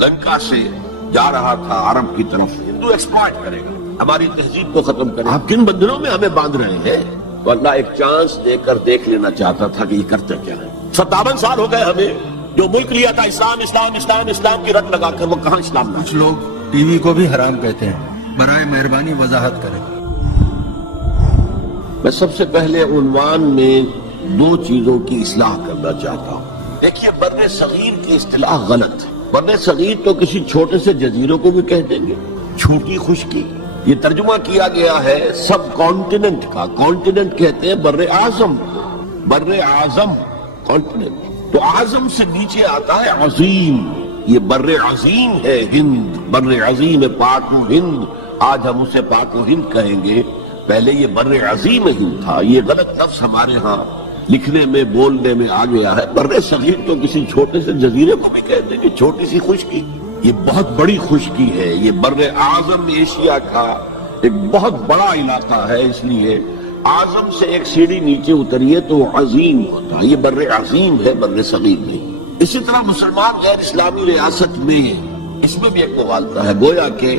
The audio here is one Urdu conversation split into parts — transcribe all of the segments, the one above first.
لنکا سے جا رہا تھا عرب کی طرف. ہندو ایکسپلائٹ کرے گا, ہماری تہذیب کو ختم کرے گا. آپ کن بندھنوں میں ہمیں باندھ رہے ہیں؟ تو اللہ ایک چانس دے کر دیکھ لینا چاہتا تھا کہ یہ کرتے کیا ہے. 57 سال ہو گئے ہمیں, جو ملک لیا تھا اسلام اسلام اسلام اسلام کی رٹ لگا کر, وہ کہاں اسلام لا. کچھ لوگ ٹی وی کو بھی حرام کہتے ہیں, برائے مہربانی وضاحت کریں. میں سب سے پہلے عنوان میں 2 چیزوں کی اصلاح کرنا چاہتا ہوں. دیکھیے, بر صغیر کی اصطلاح غلط ہے. بر صغیر تو کسی چھوٹے سے جزیروں کو بھی کہہ دیں گے, چھوٹی خشکی. یہ ترجمہ کیا گیا ہے سب کانٹیننٹ کا. کانٹیننٹ کہتے ہیں بر اعظم, بر اعظم کانٹیننٹ. تو اعظم سے نیچے آتا ہے عظیم. یہ بر عظیم ہے ہند, بر عظیم پاک و ہند. آج ہم اسے پاک و ہند کہیں گے, پہلے یہ بر عظیم ہند تھا. یہ غلط لفظ ہمارے ہاں لکھنے میں بولنے میں آ گیا ہے. بر صغیر تو کسی چھوٹے سے جزیرے کو بھی کہتے ہیں کہ چھوٹی سی خشکی. یہ بہت بڑی خشکی ہے. یہ بر اعظم ایشیا کا ایک بہت بڑا علاقہ ہے, اس لیے اعظم سے ایک سیڑھی نیچے اتریے تو عظیم ہوتا. یہ بر عظیم ہے, بر صغیر نہیں. اسی طرح مسلمان غیر اسلامی ریاست میں, اس میں بھی ایک مغالطہ ہے, گویا کہ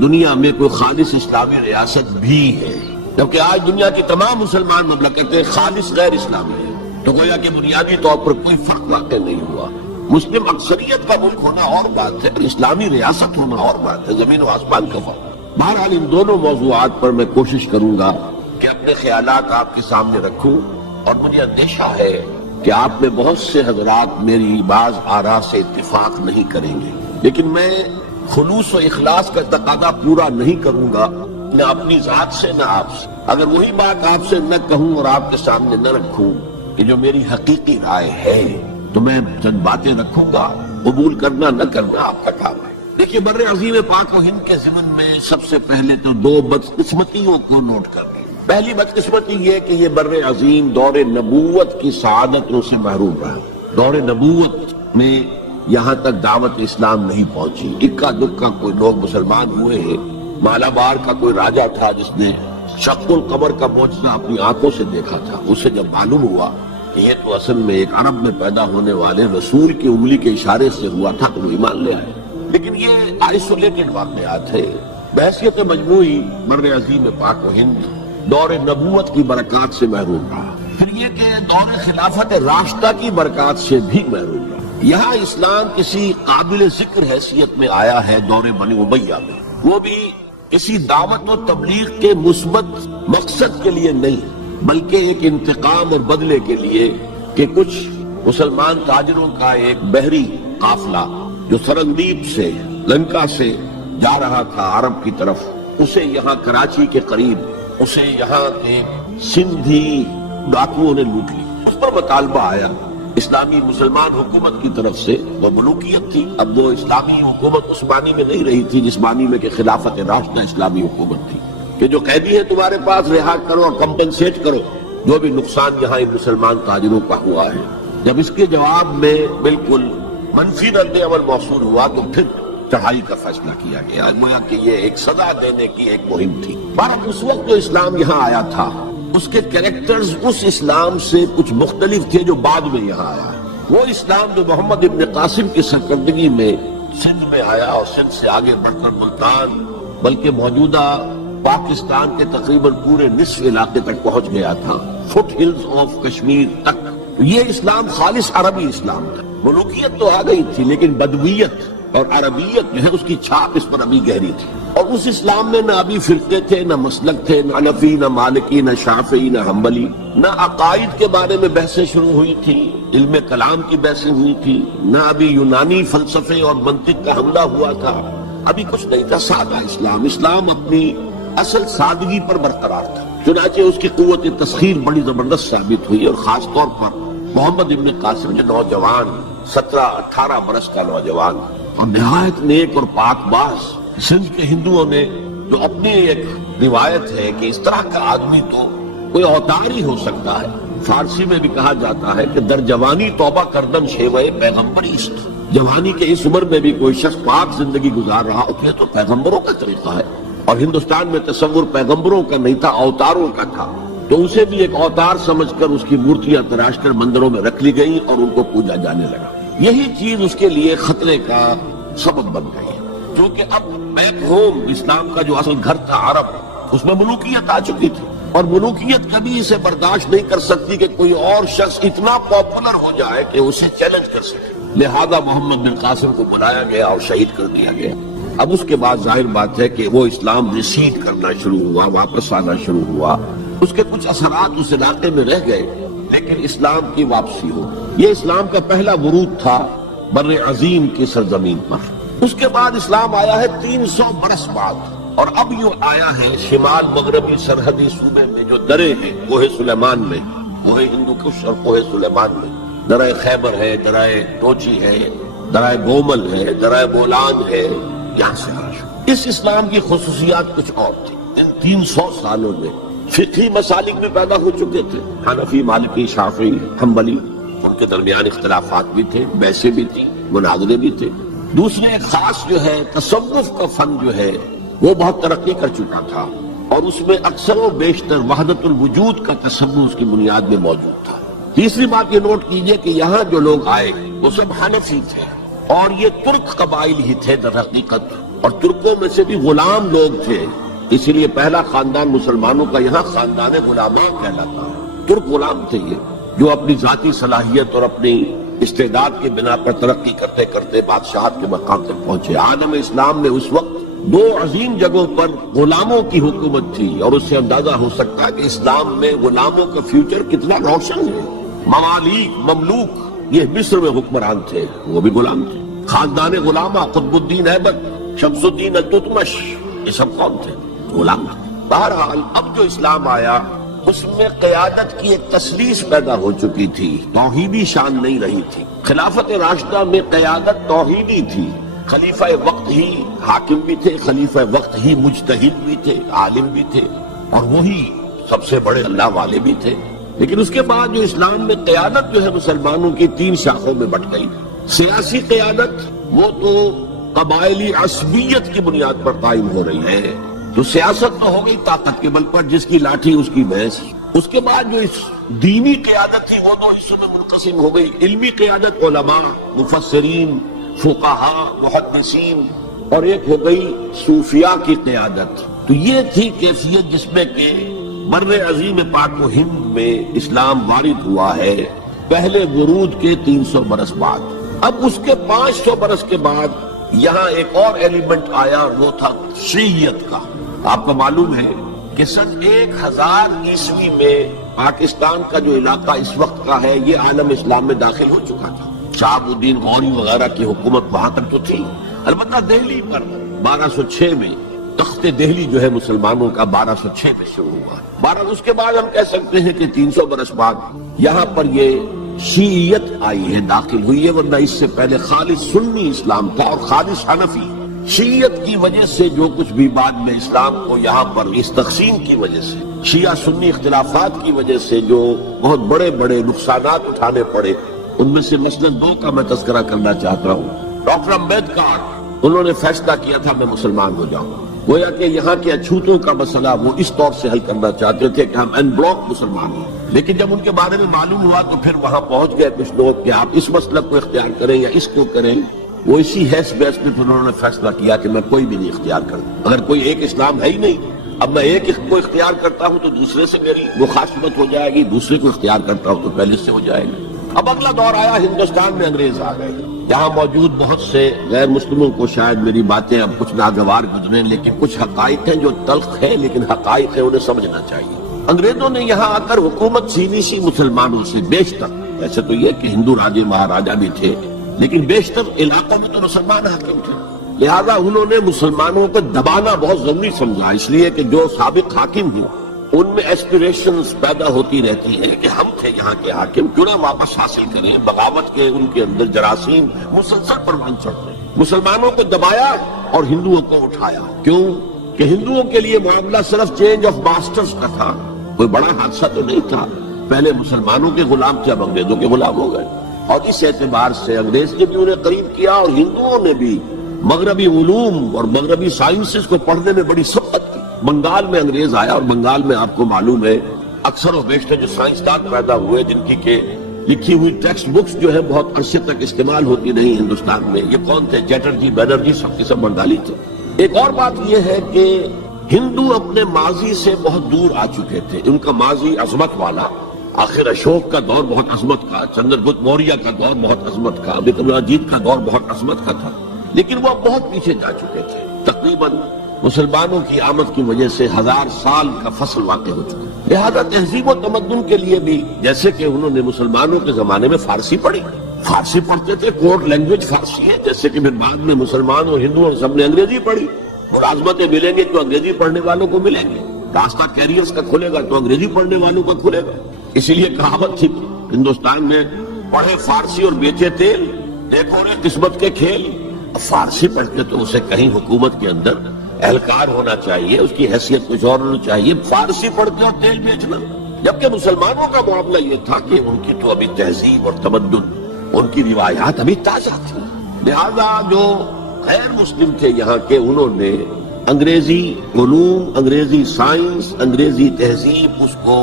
دنیا میں کوئی خالص اسلامی ریاست بھی ہے, جبکہ آج دنیا کی تمام مسلمان مملکتیں خالص غیر اسلامی ہیں. تو گویا کہ بنیادی طور پر کوئی فرق واقع نہیں ہوا. مسلم اکثریت کا ملک ہونا اور بات ہے, اسلامی ریاست ہونا اور بات ہے, زمین و آسمان کا فرق. بہرحال ان دونوں موضوعات پر میں کوشش کروں گا کہ اپنے خیالات آپ کے سامنے رکھوں, اور مجھے اندیشہ ہے کہ آپ میں بہت سے حضرات میری بعض آراء سے اتفاق نہیں کریں گے, لیکن میں خلوص و اخلاص کا تقاضا پورا نہیں کروں گا, نہ اپنی ذات سے نہ آپ سے. اگر وہی بات آپ سے نہ کہوں اور آپ کے سامنے نہ رکھوں کہ جو میری حقیقی رائے ہے, تو میں چند باتیں رکھوں گا, قبول کرنا نہ کرنا آپ کا کام ہے. دیکھیے, بر عظیم پاک و ہند کے ضمن میں سب سے پہلے تو 2 بدقسمتیوں کو نوٹ کر لیں. پہلی بدقسمتی یہ کہ یہ بر عظیم دور نبوت کی سعادتوں سے محروم رہا. دور نبوت میں یہاں تک دعوت اسلام نہیں پہنچی. اکا دکا کوئی لوگ مسلمان ہوئے ہیں. مالابار کا کوئی راجہ تھا جس نے شق القمر کا معجزہ اپنی آنکھوں سے دیکھا تھا. اسے جب معلوم ہوا کہ یہ تو اصل میں ایک عرب میں پیدا ہونے والے رسول کی انگلی کے اشارے سے ہوا تھا, تو وہ ایمان لے آئے. لیکن یہ آئسولیٹڈ واقعات ہے. بحیثیت مجموعی بر عظیم پاک و ہند دور نبوت کی برکات سے محروم رہا. پھر یہ کہ دور خلافت راشدہ کی برکات سے بھی محروم رہا. یہاں اسلام کسی قابل ذکر حیثیت میں آیا ہے دور بنی امیہ میں, وہ بھی کسی دعوت و تبلیغ کے مثبت مقصد کے لیے نہیں, بلکہ ایک انتقام اور بدلے کے لیے کہ کچھ مسلمان تاجروں کا ایک بحری قافلہ جو سرندیپ سے لنکا سے جا رہا تھا عرب کی طرف, اسے یہاں کراچی کے قریب اسے یہاں کے سندھی ڈاکوؤں نے لوٹ لی. اس پر مطالبہ آیا اسلامی مسلمان حکومت کی طرف سے. وہ ملوکیت تھی, اب وہ اسلامی حکومت عثمانی میں نہیں رہی تھی جس معنی میں کہ خلافت راشدہ اسلامی حکومت تھی, کہ جو قیدی ہے تمہارے پاس رہا کرو اور کمپنسیٹ کرو جو بھی نقصان یہاں ان مسلمان تاجروں کا ہوا ہے. جب اس کے جواب میں بالکل منفی رد عمل موصول ہوا تو پھر چڑھائی کا فیصلہ کیا گیا. گویا کہ یہ ایک سزا دینے کی ایک مہم تھی. بہرحال اس وقت جو اسلام یہاں آیا تھا اس کے کریکٹرز اس اسلام سے کچھ مختلف تھے جو بعد میں یہاں آیا ہے. وہ اسلام جو محمد ابن قاسم کی سرکردگی میں سندھ میں آیا اور سندھ سے آگے بڑھ کر ملتان بلکہ موجودہ پاکستان کے تقریباً پورے نصف علاقے تک پہنچ گیا تھا, فٹ ہلز آف کشمیر تک. یہ اسلام خالص عربی اسلام تھا. ملوکیت تو آ گئی تھی لیکن بدویت اور عربیت جو ہے اس کی چھاپ اس پر ابھی گہری تھی. اور اس اسلام میں نہ ابھی فرقے تھے, نہ مسلک تھے, نہ حنفی, نہ مالکی, نہ شافعی, نہ حنبلی, نہ عقائد کے بارے میں بحثیں شروع ہوئی تھی, علم کلام کی بحثیں ہوئی تھی, نہ ابھی یونانی فلسفے اور منطق کا حملہ ہوا تھا, ابھی کچھ نہیں تھا. سادہ اسلام, اسلام اپنی اصل سادگی پر برقرار تھا. چنانچہ اس کی قوت تسخیر بڑی زبردست ثابت ہوئی, اور خاص طور پر محمد ابن قاسم جو نوجوان 17-18 برس کا نوجوان اور نہایت نیک اور پاک باز, سندھ کے ہندوؤں نے جو اپنی ایک روایت ہے کہ اس طرح کا آدمی تو کوئی اوتار ہی ہو سکتا ہے. فارسی میں بھی کہا جاتا ہے کہ در جوانی توبہ کردن شیوے پیغمبری است. جوانی کے اس عمر میں بھی کوئی شخص پاک زندگی گزار رہا تو یہ تو پیغمبروں کا طریقہ ہے. اور ہندوستان میں تصور پیغمبروں کا نہیں تھا, اوتاروں کا تھا. تو اسے بھی ایک اوتار سمجھ کر اس کی مورتیاں تراش کر مندروں میں رکھ لی گئی اور ان کو پوجا جانے لگا. یہی چیز اس کے لیے خطرے کا سبب بن گئی ہے، کیونکہ اب ایٹ ہوم اسلام کا جو اصل گھر تھا عرب، اس میں ملوکیت آ چکی تھی، اور ملوکیت کبھی اسے برداشت نہیں کر سکتی کہ کوئی اور شخص اتنا پاپولر ہو جائے کہ اسے چیلنج کر سکے، لہذا محمد بن قاسم کو بلایا گیا اور شہید کر دیا گیا۔ اب اس کے بعد ظاہر بات ہے کہ وہ اسلام ریسیڈ کرنا شروع ہوا، واپس آنا شروع ہوا، اس کے کچھ اثرات اس علاقے میں رہ گئے، لیکن اسلام کی واپسی ہو۔ یہ اسلام کا پہلا ورود تھا بر عظیم کی سرزمین پر۔ اس کے بعد اسلام آیا ہے 300 برس بعد، اور اب یوں آیا ہے شمال مغربی سرحدی صوبے میں جو درے ہیں، کوہ سلیمان میں، کوہ ہندو کش اور کوہ سلیمان میں، درہ خیبر ہے، درہ ٹوچی ہے، درہ گومل ہے، درہ بولان ہے، یہاں سے اس اسلام کی خصوصیات کچھ اور تھی۔ ان 300 سالوں میں فقہی مسالک بھی پیدا ہو چکے تھے، حنفی، مالکی، شافعی، حنبلی، ان کے درمیان اختلافات بھی تھے، بحثیں بھی تھی، مناظرے بھی تھے۔ دوسرے ایک خاص جو ہے تصوف کا فن جو ہے وہ بہت ترقی کر چکا تھا، اور اس میں اکثر و بیشتر وحدت الوجود کا تصور اس کی بنیاد میں موجود تھا۔ تیسری بات یہ نوٹ کیجئے کہ یہاں جو لوگ آئے وہ سب حنفی تھے، اور یہ ترک قبائل ہی تھے در حقیقت، اور ترکوں میں سے بھی غلام لوگ تھے، اسی لیے پہلا خاندان مسلمانوں کا یہاں خاندان غلاماں کہلاتا ہے۔ ترک غلام تھے یہ، جو اپنی ذاتی صلاحیت اور اپنی استعداد کے بنا پر ترقی کرتے کرتے بادشاہت کے مقام تک پہنچے۔ عالم اسلام میں اس وقت 2 عظیم جگہوں پر غلاموں کی حکومت تھی، اور اس سے اندازہ ہو سکتا ہے کہ اسلام میں غلاموں کا فیوچر کتنا روشن ہے۔ ممالک، مملوک، یہ مصر میں حکمران تھے، وہ بھی غلام تھے۔ خاندان غلامہ، قطب الدین ایبک، شمس الدین التتمش، یہ سب کون تھے؟ غلام۔ بہرحال اب جو اسلام آیا اس میں قیادت کی ایک تسلیس پیدا ہو چکی تھی، توحیدی شان نہیں رہی تھی۔ خلافت راشدہ میں قیادت توحیدی تھی، خلیفہ وقت ہی حاکم بھی تھے، خلیفہ وقت ہی مجتہد بھی تھے، عالم بھی تھے، اور وہی سب سے بڑے اللہ والے بھی تھے۔ لیکن اس کے بعد جو اسلام میں قیادت جو ہے مسلمانوں کی 3 شاخوں میں بٹ گئی۔ سیاسی قیادت وہ تو قبائلی عصبیت کی بنیاد پر قائم ہو رہی ہے، تو سیاست تو ہو گئی طاقت کے بل پر، جس کی لاٹھی اس کی بھینس۔ اس کے بعد جو اس دینی قیادت تھی وہ 2 حصوں میں منقسم ہو گئی، علمی قیادت علماء، مفسرین، فقہاء، محدثین، اور ایک ہو گئی صوفیاء کی قیادت۔ تو یہ تھی کیفیت جس میں کہ بر عظیم پاک و ہند میں اسلام وارد ہوا ہے پہلے ورود کے 300 برس بعد۔ اب اس کے 500 برس کے بعد یہاں ایک اور ایلیمنٹ آیا، وہ تھا شیعیت کا۔ آپ کو معلوم ہے کہ سن 1000 عیسوی میں پاکستان کا جو علاقہ اس وقت کا ہے یہ عالم اسلام میں داخل ہو چکا تھا۔ شہاب الدین غوری وغیرہ کی حکومت وہاں تک تو تھی، البتہ دہلی پر 1206 میں تخت دہلی جو ہے مسلمانوں کا 1206 میں شروع ہوا۔ 12 اس کے بعد ہم کہہ سکتے ہیں کہ 300 برس بعد یہاں پر یہ شیعیت آئی ہے، داخل ہوئی ہے، ورنہ اس سے پہلے خالص سنی اسلام تھا اور خالص حنفی۔ شیعیت کی وجہ سے جو کچھ بھی بعد میں اسلام کو یہاں پر اس تقسیم کی وجہ سے، شیعہ سنی اختلافات کی وجہ سے جو بہت بڑے بڑے نقصانات اٹھانے پڑے، ان میں سے مثلاً 2 کا میں تذکرہ کرنا چاہتا ہوں۔ ڈاکٹر امبیڈکر، انہوں نے فیصلہ کیا تھا میں مسلمان ہو جاؤں، گویا کہ یہاں کے اچھوتوں کا مسئلہ وہ اس طور سے حل کرنا چاہتے تھے کہ ہم ان بلاک مسلمان ہیں، لیکن جب ان کے بارے میں معلوم ہوا تو پھر وہاں پہنچ گئے کچھ لوگ کہ آپ اس مسلک کو اختیار کریں یا اس کو کریں۔ وہ اسی حیث بیس پہ انہوں نے فیصلہ کیا کہ میں کوئی بھی نہیں اختیار کرتا، اگر کوئی ایک اسلام ہے ہی نہیں، اب میں ایک کو اختیار کرتا ہوں تو دوسرے سے میری مخاصمت ہو جائے گی، دوسرے کو اختیار کرتا ہوں تو پہلے سے ہو جائے گی۔ اب اگلا دور آیا، ہندوستان میں انگریز آ گئے۔ یہاں موجود بہت سے غیر مسلموں کو شاید میری باتیں اب کچھ ناگوار گزریں، لیکن کچھ حقائق ہیں جو تلخ ہیں لیکن حقائق ہیں، انہیں سمجھنا چاہیے۔ انگریزوں نے یہاں آ کر حکومت چھینی سی مسلمانوں سے بیشتر، ایسے تو یہ کہ ہندو راجے مہاراجا بھی تھے، لیکن بیشتر علاقوں میں تو مسلمان حاکم تھے، لہذا انہوں نے مسلمانوں کو دبانا بہت ضروری سمجھا، اس لیے کہ جو سابق حاکم ہوں ان میں ایسپریشنز پیدا ہوتی رہتی ہیں کہ ہم تھے یہاں کے حاکم، کیوں نہ واپس حاصل کریں۔ بغاوت کے ان کے اندر جراثیم مسلسل پروان چڑھ رہے ہیں۔ مسلمانوں کو دبایا اور ہندوؤں کو اٹھایا، کیوں کہ ہندوؤں کے لیے معاملہ صرف چینج آف ماسٹرز کا تھا، کوئی بڑا حادثہ تو نہیں تھا۔ پہلے مسلمانوں کے غلام تھے، اب انگریزوں کے غلام ہو گئے، اور اس اعتبار سے انگریز نے بھی انہیں قریب کیا اور ہندوؤں نے بھی مغربی علوم اور مغربی سائنسز کو پڑھنے میں بڑی سبقت کی۔ بنگال میں انگریز آیا، اور بنگال میں آپ کو معلوم ہے اکثر و بیشتر جو سائنسدان پیدا ہوئے جن کی کہ لکھی ہوئی ٹیکسٹ بکس جو ہے بہت عرصے تک استعمال ہوتی نہیں ہندوستان میں. یہ کون تھے؟ چیٹرجی، بنرجی، سب کے سب بنگالی تھے. ایک اور بات یہ ہے کہ ہندو اپنے ماضی سے بہت دور آ چکے تھے. ان کا ماضی عظمت والا، آخر اشوک کا دور بہت عظمت کا، چندر گپت موریہ کا دور بہت عظمت کا، وکرماجیت کا دور بہت عظمت کا تھا، لیکن وہ بہت پیچھے جا چکے تھے. تقریباً مسلمانوں کی آمد کی وجہ سے 1000 سال کا فصل واقع ہو چکا. لہذا تہذیب و تمدن کے لیے بھی، جیسے کہ انہوں نے مسلمانوں کے زمانے میں فارسی پڑھی، فارسی پڑھتے تھے، کوڈ لینگویج فارسی ہے، جیسے کہ پھر بعد میں مسلمان اور ہندو اور سب نے انگریزی پڑھی. ملازمتیں ملیں گے تو انگریزی پڑھنے والوں کو ملیں گے، راستہ کیریئرز کا کھلے گا تو انگریزی پڑھنے والوں کا کھلے گا. اسی لیے کہاوت تھی ہندوستان میں، پڑھے فارسی اور بیچے تیل، دیکھو رے قسمت کے کھیل. فارسی پڑھتے تو اسے کہیں حکومت کے اندر اہلکار ہونا چاہیے، اس کی حیثیت کچھ اور ہونی چاہیے. فارسی پڑھتے اور تیل بیچنا. جبکہ مسلمانوں کا معاملہ یہ تھا کہ ان کی تو ابھی تہذیب اور تمدن، ان کی روایات ابھی تازہ تھی. لہذا جو غیر مسلم تھے یہاں کے، انہوں نے انگریزی علوم، انگریزی سائنس، انگریزی تہذیب، اس کو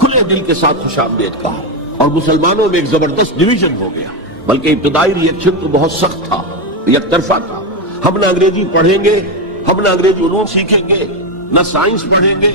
کھلے دل کے ساتھ خوش آمدید کہا. اور مسلمانوں میں ایک زبردست ڈویژن ہو گیا. بلکہ ابتدائی ریئیکشن تو بہت سخت تھا، یک طرفہ تھا. ہم نہ انگریزی پڑھیں گے، ہم نہ انگریزی علوم سیکھیں گے، نہ سائنس پڑھیں گے.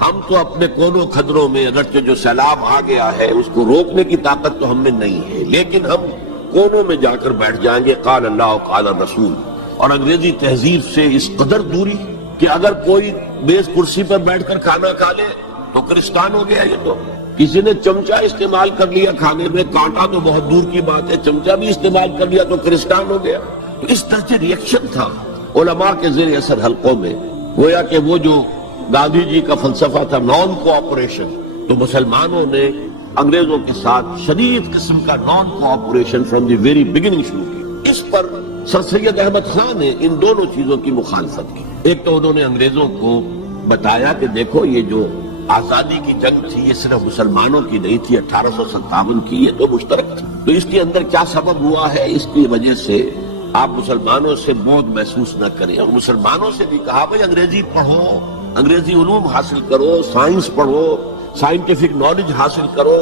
ہم تو اپنے کونوں خدروں میں، اگرچہ جو سیلاب آ گیا ہے اس کو روکنے کی طاقت تو ہم میں نہیں ہے، لیکن ہم کونوں میں جا کر بیٹھ جائیں گے. قال اللہ قال الرسول. اور انگریزی تہذیب سے اس قدر دوری کہ اگر کوئی میز کرسی پر بیٹھ کر کھانا کھا لے تو کرسٹان ہو گیا. یہ تو کسی نے چمچہ استعمال کر لیا کھانے میں، کانٹا تو بہت دور کی بات ہے، چمچہ بھی استعمال کر لیا تو کرسٹان ہو گیا. تو اس طرح سے ریئیکشن تھا علماء کے زیر اثر حلقوں میں. گویا کہ وہ جو گاندھی جی کا فلسفہ تھا نان کوآپریشن، تو مسلمانوں نے انگریزوں کے ساتھ شدید قسم کا naan cooperation from the very beginning شروع کی. اس پر سر سید احمد خان نے ان دونوں چیزوں کی مخالفت کی. ایک تو انہوں نے انگریزوں کو بتایا کہ دیکھو یہ جو آزادی کی جنگ تھی یہ صرف مسلمانوں کی نہیں تھی، 1857 کی یہ تو مشترک تھی. تو اس کے اندر کیا سبب ہوا ہے، اس کی وجہ سے آپ مسلمانوں سے بودھ محسوس نہ کریں. اور مسلمانوں سے بھی کہا بھائی انگریزی پڑھو، انگریزی علوم حاصل کرو، سائنس پڑھو، سائنٹیفک نالج حاصل کرو،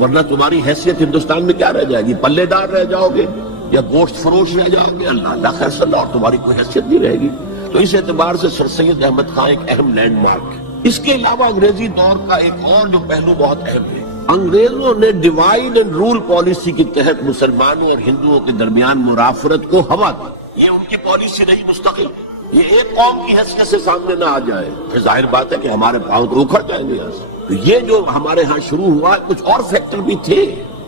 ورنہ تمہاری حیثیت ہندوستان میں کیا رہ جائے گی؟ پلے دار رہ جاؤ گے یا گوشت فروش رہ جاؤ گے. اللہ خیر صلی اللہ، اور تمہاری کوئی حیثیت نہیں رہے گی. تو اس اعتبار سے سر سید احمد خان ایک اہم لینڈ مارک ہے. اس کے علاوہ انگریزی دور کا ایک اور جو پہلو بہت اہم ہے، انگریزوں نے ڈیوائڈ اینڈ رول پالیسی کے تحت مسلمانوں اور ہندوؤں کے درمیان مرافرت کو ہوا دی. یہ ان کی پالیسی رہی مستقل. یہ ایک قوم کی حیثیت سے سامنے نہ آ جائے، پھر ظاہر بات ہے کہ ہمارے پاؤں تو اکھڑ جائیں گے یہاں سے. تو یہ جو ہمارے ہاں شروع ہوا، کچھ اور فیکٹر بھی تھے.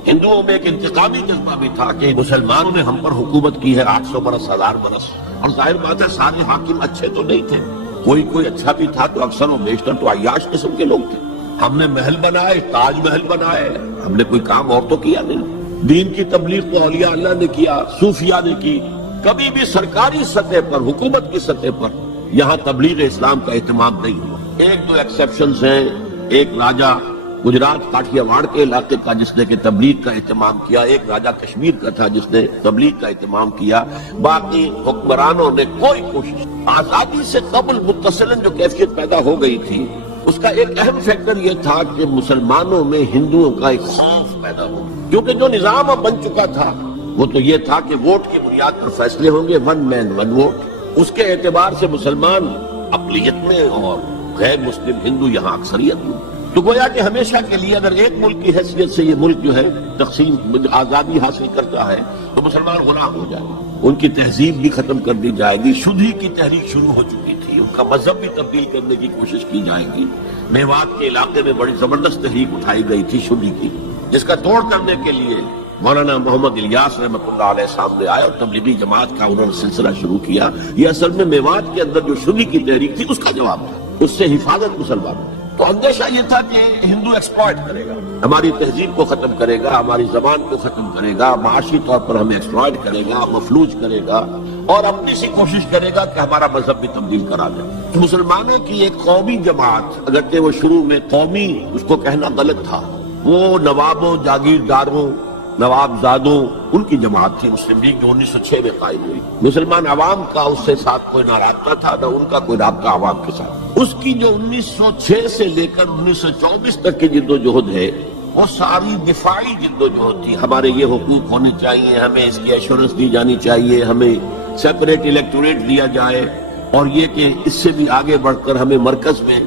ہندوؤں میں ایک انتقامی جذبہ بھی تھا کہ مسلمانوں نے ہم پر حکومت کی ہے 800 برس، 1000 برس، اور ظاہر بات ہے سارے حاکم اچھے تو نہیں تھے، کوئی اچھا بھی تھا، تو اکثر و بیشتر تو عیاش قسم کے لوگ تھے. ہم نے محل بنائے، تاج محل بنائے، ہم نے کوئی کام اور تو کیا نہیں. دین کی تبلیغ تو اولیاء اللہ نے کیا، صوفیاء نے کی. کبھی بھی سرکاری سطح پر، حکومت کی سطح پر یہاں تبلیغ اسلام کا اہتمام نہیں ہوا. ایک دو ایکسیپشنز ہیں. ایک راجہ گجرات کاٹھیا واڑ کے علاقے کا جس نے کہ تبلیغ کا اہتمام کیا، ایک راجہ کشمیر کا تھا جس نے تبلیغ کا اہتمام کیا. باقی حکمرانوں نے کوئی کوشش. آزادی سے قبل متصلاً جو کیفیت پیدا ہو گئی تھی، اس کا ایک اہم فیکٹر یہ تھا کہ مسلمانوں میں ہندوؤں کا ایک خوف پیدا ہو، کیونکہ جو نظام اب بن چکا تھا وہ تو یہ تھا کہ ووٹ کی بنیاد پر فیصلے ہوں گے، ون مین ون ووٹ. اس کے اعتبار سے مسلمان اقلیت میں اور غیر مسلم ہندو یہاں اکثریت میں. تو گویا کہ ہمیشہ کے لیے اگر ایک ملک کی حیثیت سے یہ ملک جو ہے تقسیم آزادی حاصل کرتا ہے تو مسلمان غلام ہو جائے گا، ان کی تہذیب بھی ختم کر دی جائے گی. شدھی کی تحریک شروع ہو چکی تھی، ان کا مذہب بھی تبدیل کرنے کی کوشش کی جائے گی. میوات کے علاقے میں بڑی زبردست تحریک اٹھائی گئی تھی شدھی کی، جس کا توڑ کرنے کے لیے مولانا محمد الیاس رحمۃ اللہ علیہ سامنے آئے اور تبلیغی جماعت کا انہوں نے سلسلہ شروع کیا. یہ اصل میں میوات کے اندر جو شدھی کی تحریک تھی اس کا جواب تھا، اس سے حفاظت مسلمان. تو اندیشہ یہ تھا کہ ہندو ایکسپلائٹ کرے گا، ہماری تہذیب کو ختم کرے گا، ہماری زبان کو ختم کرے گا، معاشی طور پر ہمیں ایکسپلائٹ کرے گا، مفلوج کرے گا، اور اپنی سی کوشش کرے گا کہ ہمارا مذہب بھی تبدیل کرا دے. تو مسلمانوں کی ایک قومی جماعت، اگرچہ وہ شروع میں قومی اس کو کہنا غلط تھا، وہ نوابوں، جاگیرداروں، نواب زادوں ان کی جماعت تھی مسلم لیگ، جو 1906 میں قائم ہوئی. مسلمان عوام کا اس سے ساتھ کوئی نہ رابطہ تھا، نہ ان کا کوئی رابطہ عوام کے ساتھ. اس کی جو 1906 سے لے کر 1924 تک کی جدوجہد ہے، وہ ساری دفاعی جدوجہد تھی، ہمارے یہ حقوق ہونے چاہیے، ہمیں اس کی ایشورنس دی جانی چاہیے، ہمیں سیپریٹ الیکٹوریٹ دیا جائے، اور یہ کہ اس سے بھی آگے بڑھ کر ہمیں مرکز میں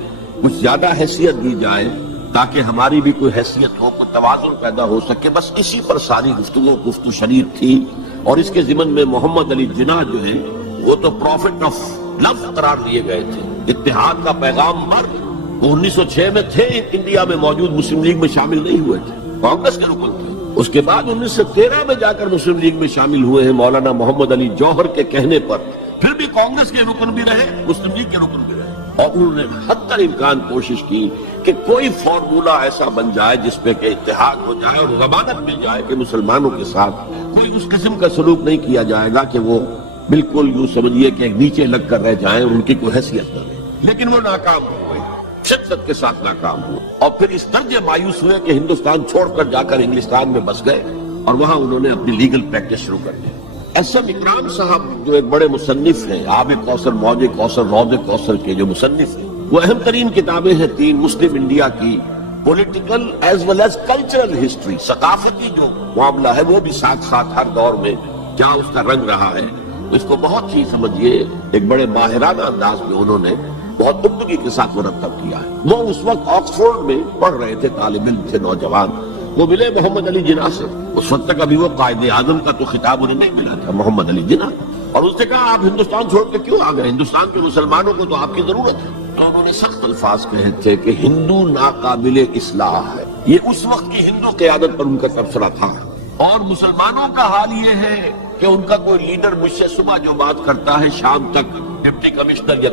کچھ زیادہ حیثیت دی جائے تاکہ ہماری بھی کوئی حیثیت ہو، کوئی توازن پیدا ہو سکے۔ بس اسی پر ساری گفتگو شریف تھی، اور اس کے ضمن میں محمد علی جناح جو ہے وہ تو پروفٹ آف لو قرار دیے گئے تھے، اتحاد کا پیغام بر۔ وہ 1906 میں تھے انڈیا میں موجود، مسلم لیگ میں شامل نہیں ہوئے تھے، کانگریس کے رکن تھے۔ اس کے بعد 1913 میں جا کر مسلم لیگ میں شامل ہوئے ہیں مولانا محمد علی جوہر کے کہنے پر، پھر بھی کانگریس کے رکن بھی رہے، مسلم لیگ کے رکن بھی رہے، اور انہوں نے حتی الامکان کوشش کی کہ کوئی فارمولا ایسا بن جائے جس پہ کہ اتحاد ہو جائے اور ضمانت مل جائے کہ مسلمانوں کے ساتھ کوئی اس قسم کا سلوک نہیں کیا جائے گا کہ وہ بالکل یوں سمجھیے کہ نیچے لگ کر رہ جائیں اور ان کی کوئی حیثیت نہ رہے۔ لیکن وہ ناکام ہوئے، شدت کے ساتھ ناکام ہوئے، اور پھر اس درجے مایوس ہوئے کہ ہندوستان چھوڑ کر جا کر انگلستان میں بس گئے، اور وہاں انہوں نے اپنی لیگل پریکٹس شروع کر دی۔ اسد اکرام صاحب جو ایک بڑے مصنف ہیں، آب کوثر، موج کوثر، روض کوثر کے جو مصنف ہیں، وہ اہم ترین کتابیں ہیں تین مسلم انڈیا کی، political as well as cultural history, ثقافتی جو معاملہ ہے وہ بھی ساتھ ساتھ ہر دور میں کیا اس کا رنگ رہا ہے، اس کو بہت ہی سمجھیے ایک بڑے ماہرانہ انداز میں انہوں نے بہت عمدگی کے ساتھ مرتب کیا ہے۔ وہ اس وقت آکسفورڈ میں پڑھ رہے تھے، طالب علم تھے، نوجوان، وہ ملے محمد علی جناح سے۔ اس وقت تک ابھی وہ قائد اعظم کا تو خطاب انہیں نہیں ملا تھا، محمد علی جناح، اور اس نے کہا آپ ہندوستان چھوڑ کے کیوں آ گئے، ہندوستان کے مسلمانوں کو تو آپ کی ضرورت ہے۔ تو انہوں نے سخت الفاظ کہے تھے کہ ہندو ناقابل اصلاح ہے، یہ اس وقت کی ہندو قیادت پر ان کا تبصرہ تھا، اور مسلمانوں کا حال یہ ہے کہ ان کا کوئی لیڈر مجھ سے صبح جو بات کرتا ہے شام تک ڈپٹی کمشنر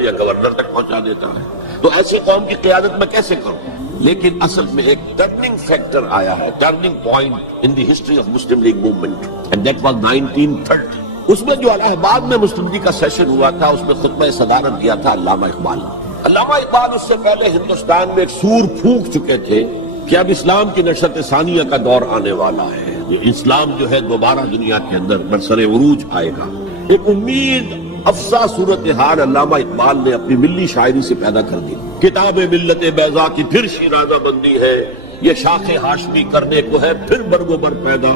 یا گورنر تک پہنچا دیتا ہے، تو ایسی قوم کی قیادت میں کیسے کروں؟ لیکن اصل میں ایک ٹرننگ فیکٹر آیا ہے، turning point in the history of Muslim league movement, and that was 1930۔ اس میں جو الہ آباد میں مسلم لیگ کا سیشن ہوا تھا، اس میں خطبہ صدارت دیا تھا علامہ اقبال۔ علامہ اقبال اس سے پہلے ہندوستان میں ایک سور پھونک چکے تھے کہ اب اسلام کی نشرت ثانیہ کا دور آنے والا ہے، یہ اسلام جو ہے دوبارہ دنیا کے اندر برسر عروج آئے گا۔ ایک امید افزا صورتحال علامہ اقبال نے اپنی ملی شاعری سے پیدا کر دی۔ کتاب ملت بیضا کی پھر شیرازہ بندی ہے، یہ شاخ ہاشمی کرنے کو ہے پھر برگ و بر پیدا،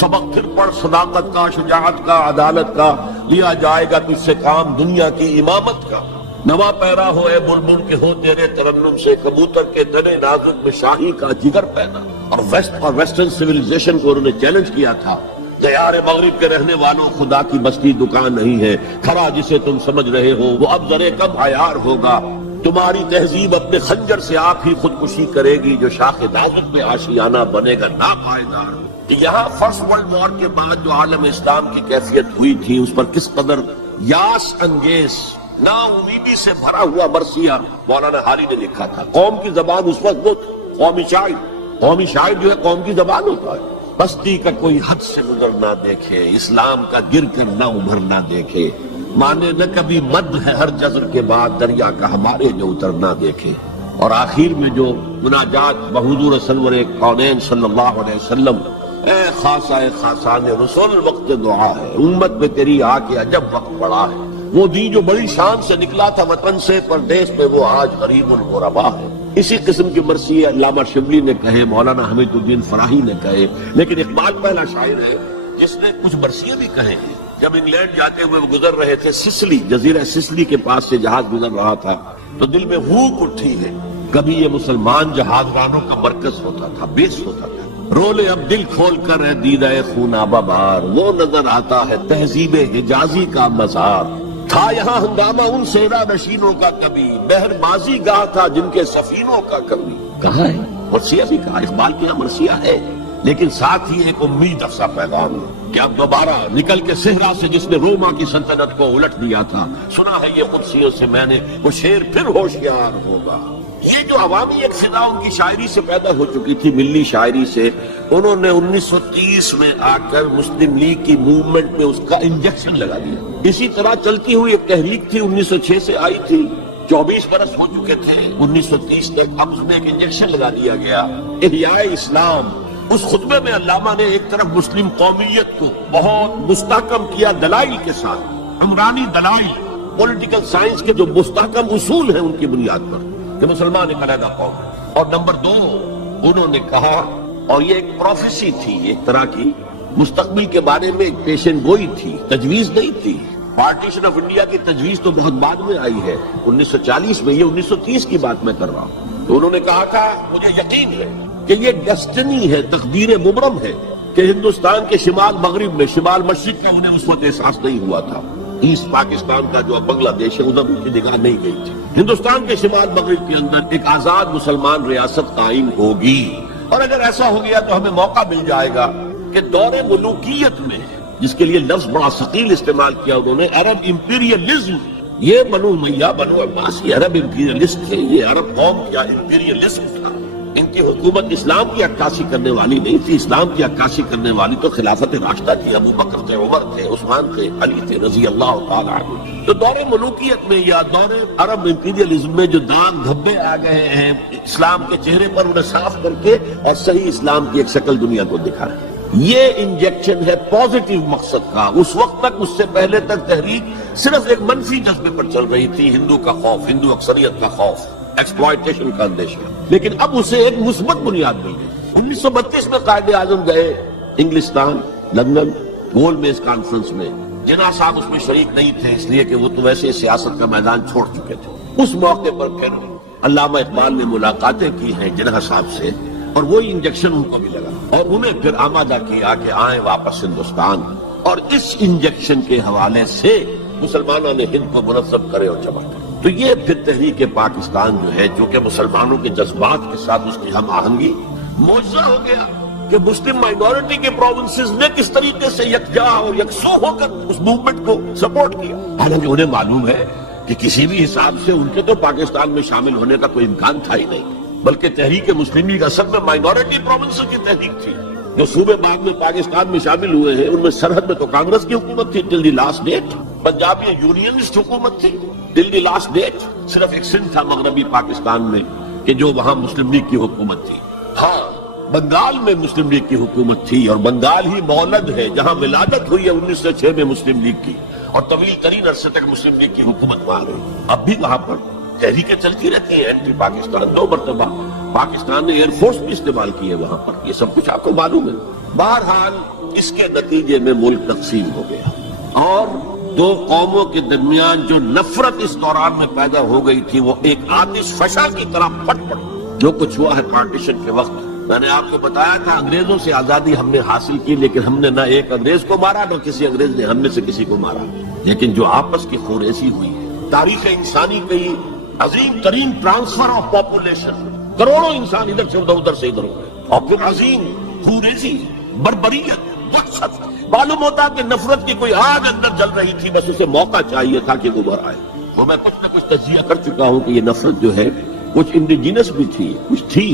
سبق پھر پڑھ صداقت کا، شجاعت کا، عدالت کا، لیا جائے گا تجھ سے کام دنیا کی امامت کا۔ نوا پیرا ہو اے بلبل کے ہو تیرے ترنم سے، کبوتر کے تنے نازک میں شاہی کا جگر پیدا۔ اور ویسٹرن سیویلائزیشن کو انہوں نے چیلنج کیا تھا، دیار مغرب کے رہنے والوں، خدا کی بستی دکان نہیں ہے، کھڑا جسے تم سمجھ رہے ہو وہ اب ذرے کم عیار ہوگا، تمہاری تہذیب اپنے خنجر سے آپ ہی خودکشی کرے گی، جو شاخ نازک میں آشیانہ بنے گا ناپائیدار۔ یہاں فرسٹ ورلڈ وار کے بعد جو عالم اسلام کی کیفیت ہوئی تھی، اس پر کس قدر یاس انگیز، نا امیدی سے بھرا ہوا مرثیہ مولانا حالی نے لکھا تھا۔ قوم کی زبان اس وقت وہ قومی شاعر جو ہے قوم کی زبان ہوتا ہے۔ بستی کا کوئی حد سے گزر نہ دیکھے، اسلام کا گر کر نہ ابھر نہ دیکھے، مانے نہ کبھی مد ہے ہر جزر کے بعد، دریا کا ہمارے جو اتر نہ دیکھے۔ اور آخر میں جو مناجات بحضور سرور کونین صلی اللہ علیہ وسلم، اے خاصان رسول وقت دعا ہے، امت میں تیری آ کے عجب وقت پڑا ہے، وہ دی جو بڑی شان سے نکلا تھا وطن سے، پردیس میں وہ آج غریب الغربا ہے۔ اسی قسم کی مرثیے علامہ شبلی نے کہے، مولانا حمید الدین فراہی نے کہے، لیکن اقبال پہلا شاعر ہے جس نے کچھ مرثیے بھی کہے ہیں۔ جب انگلینڈ جاتے ہوئے وہ گزر رہے تھے سسلی، جزیرہ سسلی کے پاس سے جہاز گزر رہا تھا، تو دل میں ہوک اٹھی ہے، کبھی یہ مسلمان جہاز رانوں کا مرکز ہوتا تھا، بیس ہوتا تھا، رولے اب دل کھول کر ہے دیدہ خونابہ بار، وہ نظر آتا ہے تہذیب حجازی کا مزار، تھا یہاں ہنگامہ ان سیرا نشینوں کا کبھی، بحر ماضی گاہ تھا جن کے سفینوں کا کبھی۔ کہاں ہے مرثیہ بھی کہا، اقبال کی مرثیہ ہے، لیکن ساتھ ہی ایک امید افزا پیغام کہ اب دوبارہ نکل کے صحرا سے جس نے روما کی سلطنت کو الٹ دیا تھا، سنا ہے یہ قدسیوں سے میں نے، وہ شیر پھر ہوشیار ہوگا۔ یہ جو عوامی ایک فضا ان کی شاعری سے پیدا ہو چکی تھی، ملی شاعری سے، انہوں نے 1930 میں آ کر مسلم لیگ کی موومنٹ میں اس کا انجیکشن لگا دیا۔ اسی طرح چلتی ہوئی ایک تحریک تھی، 1906 سے آئی تھی، 24 برس ہو چکے تھے 1930 تک، اب اس میں ایک انجیکشن لگا دیا گیا، احیاء اسلام۔ اس خطبے میں علامہ نے ایک طرف مسلم قومیت کو بہت مستحکم کیا دلائل کے ساتھ، عمرانی دلائل، پولیٹیکل سائنس کے جو مستحکم اصول ہیں ان کی بنیاد پر کہ مسلمان ایک علیحدہ قوم، اور نمبر 2 انہوں نے کہا، اور یہ ایک پروفیسی تھی، ایک طرح کی مستقبل کے بارے میں ایک پیشن گوئی تھی، تجویز نہیں تھی۔ پارٹیشن آف انڈیا کی تجویز تو بہت بعد میں آئی ہے، 1940 میں، یہ 1930 کی بات میں کر رہا ہوں۔ تو انہوں نے کہا تھا مجھے یقین ہے کہ یہ ڈیسٹنی ہے، تقدیر مبرم ہے کہ ہندوستان کے شمال مغرب میں، شمال مشرق کا انہیں اس وقت احساس نہیں ہوا تھا، ایسٹ پاکستان کا جو اب بنگلہ دیش ہے ادھر ان کی نگاہ نہیں گئی تھی، ہندوستان کے شمال مغرب کے اندر ایک آزاد مسلمان ریاست قائم ہوگی، اور اگر ایسا ہو گیا تو ہمیں موقع مل جائے گا کہ دور ملوکیت میں، جس کے لیے لفظ بڑا ثقیل استعمال کیا انہوں نے، عرب امپیریلزم، یہ بنو امیہ بنو عباس یہ عرب امپیریلسٹ تھے، یہ عرب قوم کا امپیریلزم تھا، ان کی حکومت اسلام کی عکاسی کرنے والی نہیں تھی، اسلام کی عکاسی کرنے والی تو خلافت راشدہ تھی، ابو بکر تھے، عمر تھے، عثمان تھے، علی تھے رضی اللہ تعالیٰ عنہ۔ تو دور ملوکیت میں یا دور عرب امپیریلزم میں جو داغ دھبے آ گئے ہیں اسلام کے چہرے پر، انہیں صاف کر کے اور صحیح اسلام کی ایک شکل دنیا کو دکھا رہے ہیں۔ یہ انجیکشن ہے پازیٹیو مقصد کا۔ اس وقت تک، اس سے پہلے تک تحریک صرف ایک منفی جذبے پر چل رہی تھی، ہندو کا خوف، ہندو اکثریت کا خوف، ایکسپلائٹیشن کا اندیشہ، لیکن اب اسے ایک مثبت بنیاد مل گئی۔ 1932 میں قائد اعظم گئے انگلستان، لندن، گول میز کانفرنس میں، جناح صاحب اس میں شریک نہیں تھے اس لیے کہ وہ تو ویسے سیاست کا میدان چھوڑ چکے تھے۔ اس موقع پر پھر علامہ اقبال نے ملاقاتیں کی ہیں جناح صاحب سے، اور وہی انجیکشن ان کو بھی لگا اور انہیں پھر آمادہ کیا کہ آئیں واپس ہندوستان، اور اس انجیکشن کے حوالے سے مسلمانوں نے ہند کو منظم کرے اور جمع کرے۔ تو یہ پھر تحریک پاکستان جو ہے، جو کہ مسلمانوں کے جذبات کے ساتھ اس کی ہم آہنگی، معجزہ ہو گیا کہ مسلم مائنورٹی کے پروونسز نے کس طریقے سے یکجا اور یکسو ہو کر اس موومنٹ کو سپورٹ کیا، حالانکہ انہیں معلوم ہے کہ کسی بھی حساب سے ان کے تو پاکستان میں شامل ہونے کا کوئی امکان تھا ہی نہیں، بلکہ تحریک مسلم لیگ اصل میں مائنورٹی پروونسز کی تحریک تھی۔ جو صوبے بعد میں پاکستان میں شامل ہوئے ہیں ان میں سرحد میں تو کانگریس کی حکومت تھی ٹل دی لاسٹ ڈیٹ، پنجاب میں یونینسٹ حکومت تھی ٹل دی لاسٹ ڈیٹ، صرف ایک سندھ تھا مغربی پاکستان میں کہ جو وہاں مسلم لیگ کی حکومت تھی۔ ہاں، بنگال میں مسلم لیگ کی حکومت تھی، اور بنگال ہی مولد ہے جہاں ولادت ہوئی ہے 1906 میں مسلم لیگ کی، اور طویل ترین عرصے تک مسلم لیگ کی حکومت وہاں رہی۔ اب بھی وہاں پر تحریکیں چلتی رہتی ہیں، اینٹی پاکستان، 2 مرتبہ پاکستان نے ایئر فورس بھی استعمال کی ہے وہاں پر، یہ سب کچھ آپ کو معلوم ہے۔ بہرحال اس کے نتیجے میں ملک تقسیم ہو گیا، اور 2 قوموں کے درمیان جو نفرت اس دوران میں پیدا ہو گئی تھی وہ ایک آتش فشاں کی طرح پھٹ پڑی۔ جو کچھ ہوا ہے پارٹیشن کے وقت، میں نے آپ کو بتایا تھا انگریزوں سے آزادی ہم نے حاصل کی، لیکن ہم نے نہ ایک انگریز کو مارا نہ کسی انگریز نے ہم میں سے کسی کو مارا، لیکن جو آپس کی خوریزی ہوئی ہے، تاریخ انسانی کی عظیم ترین ٹرانسفر آف پاپولیشن، کروڑوں انسان ادھر سے ادھر سے ادھر ہو گئے، اور پھر عظیم خوریزی، بربریت، وحشت، معلوم ہوتا کہ نفرت کی کوئی آگ اندر جل رہی تھی، بس اسے موقع چاہیے تھا کہ ابھر آئے۔ تو میں کچھ نہ کچھ تجزیہ کر چکا ہوں کہ یہ نفرت جو ہے کچھ انڈیجینس بھی تھی، کچھ تھی،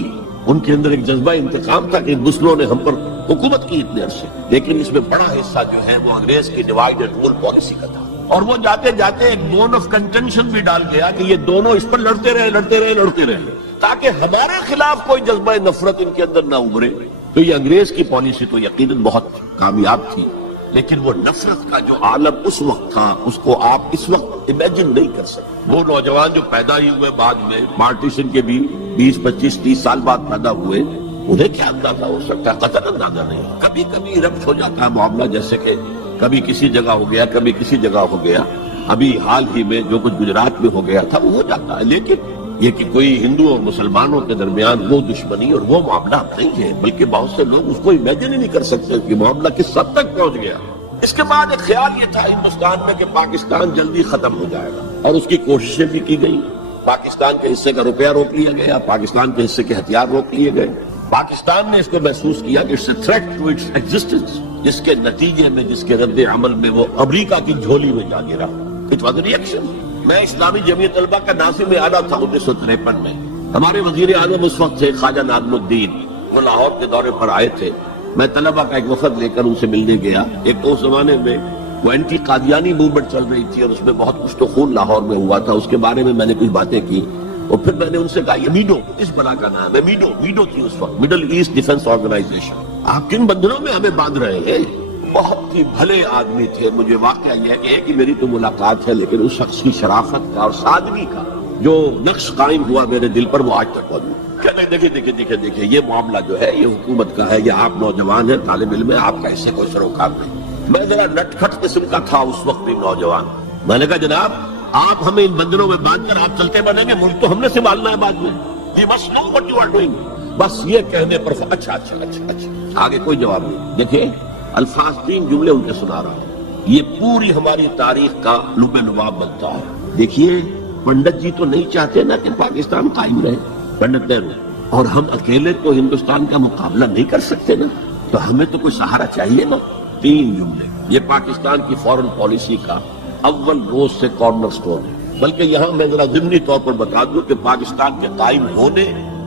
ان کے اندر ایک جذبہ انتقام تھا کہ مسلموں نے ہم پر حکومت کی اتنے عرصے، لیکن اس میں بڑا حصہ جو ہے وہ انگریز کی ڈیوائڈ اینڈ رول پالیسی کا تھا، اور وہ جاتے جاتے ایک بون آف کنٹینشن بھی ڈال گیا کہ یہ دونوں اس پر لڑتے رہے تاکہ ہمارے خلاف کوئی جذبہ نفرت ان کے اندر نہ ابھرے۔ تو یہ انگریز کی پالیسی تو یقیناً بہت کامیاب تھی، لیکن وہ نفرت کا جو عالم اس وقت تھا اس کو آپ اس وقت امیجن نہیں کر سکتے۔ وہ نوجوان جو پیدا ہی ہوئے بعد میں پارٹیشن کے بھی 20 25 30 سال بعد پیدا ہوئے، انہیں کیا اندازہ ہو سکتا ہے؟ قطعاً اندازہ نہیں۔ کبھی کبھی ربط ہو جاتا ہے معاملہ، جیسے کہ کبھی کسی جگہ ہو گیا، کبھی کسی جگہ ہو گیا، ابھی حال ہی میں جو کچھ گجرات میں ہو گیا تھا وہ ہو جاتا ہے، لیکن یہ کہ کوئی ہندو اور مسلمانوں کے درمیان وہ دشمنی اور وہ معاملہ نہیں ہے، بلکہ بہت سے لوگ اس کو امیجن ہی نہیں کر سکتے کہ معاملہ کس حد تک پہنچ گیا۔ اس کے بعد ایک خیال یہ تھا ہندوستان میں کہ پاکستان جلدی ختم ہو جائے گا، اور اس کی کوششیں بھی کی گئی۔ پاکستان کے حصے کا روپیہ روک لیا گیا، پاکستان کے حصے کے ہتھیار روک لیے گئے۔ پاکستان نے اس کو محسوس کیا کہ it's a threat to its existence, جس کے نتیجے میں، جس کے رد عمل میں وہ امریکہ کی جھولی میں جا گرا۔ It was a reaction. میں اسلامی جمعیت طلبہ کا ناظم اعلیٰ تھا 1953 میں۔ ہمارے وزیر اعظم اس وقت تھے خواجہ نادم الدین، وہ لاہور کے دورے پر آئے تھے۔ میں طلبہ کا ایک وفد لے کر ان سے ملنے گیا۔ ایک تو اس زمانے میں وہ اینٹی قادیانی موومنٹ چل رہی تھی، اور اس میں بہت کچھ تو خون لاہور میں ہوا تھا، اس کے بارے میں میں نے کچھ باتیں کی، اور پھر میں نے ان سے کہا یہ میڈو، اس بلا کا نام ہے میڈو تھی اس وقت، مڈل ایسٹ ڈیفنس آرگنائزیشن۔ آپ کن بندھنوں میں ہمیں باندھ رہے ہیں؟ بہت ہی بھلے آدمی تھے۔ مجھے واقعہ یہ ہے کہ ایک ہی میری تو ملاقات ہے، لیکن اس شخص کی شرافت کا اور سادگی کا جو نقش قائم ہوا میرے دل پر، وہ آج تک موجود ہے۔ کہتے ہیں دیکھیے یہ معاملہ جو ہے یہ حکومت کا ہے، یہ آپ نوجوان ہیں، طالب علم ہیں، آپ کا اس سے کوئی سروکار نہیں۔ میں ذرا نٹ کھٹ قسم کا تھا اس وقت بھی نوجوان، میں نے کہا جناب آپ ہمیں ان بندروں میں باندھ کر آپ چلتے بنیں گے، ملک تو ہم نے سنبھالنا ہے بعد میں، we must know what you are doing۔ بس یہ کہنے پر اچھا آگے کوئی جواب نہیں۔ دیکھیں الفاظ 3 جملے ان کے سنا رہا ہوں، یہ پوری ہماری تاریخ کا لب لباب بنتا ہے۔ دیکھیے پنڈت جی تو نہیں چاہتے نا کہ پاکستان قائم رہے، پنڈت نہرو، اور ہم اکیلے تو ہندوستان کا مقابلہ نہیں کر سکتے نا، تو ہمیں تو کوئی سہارا چاہیے نا۔ 3 جملے، یہ پاکستان کی فورن پالیسی کا اول روز سے کارنر سٹون ہے۔ بلکہ یہاں میں ذرا ضمنی طور پر بتا دوں کہ پاکستان کے قائم ہونے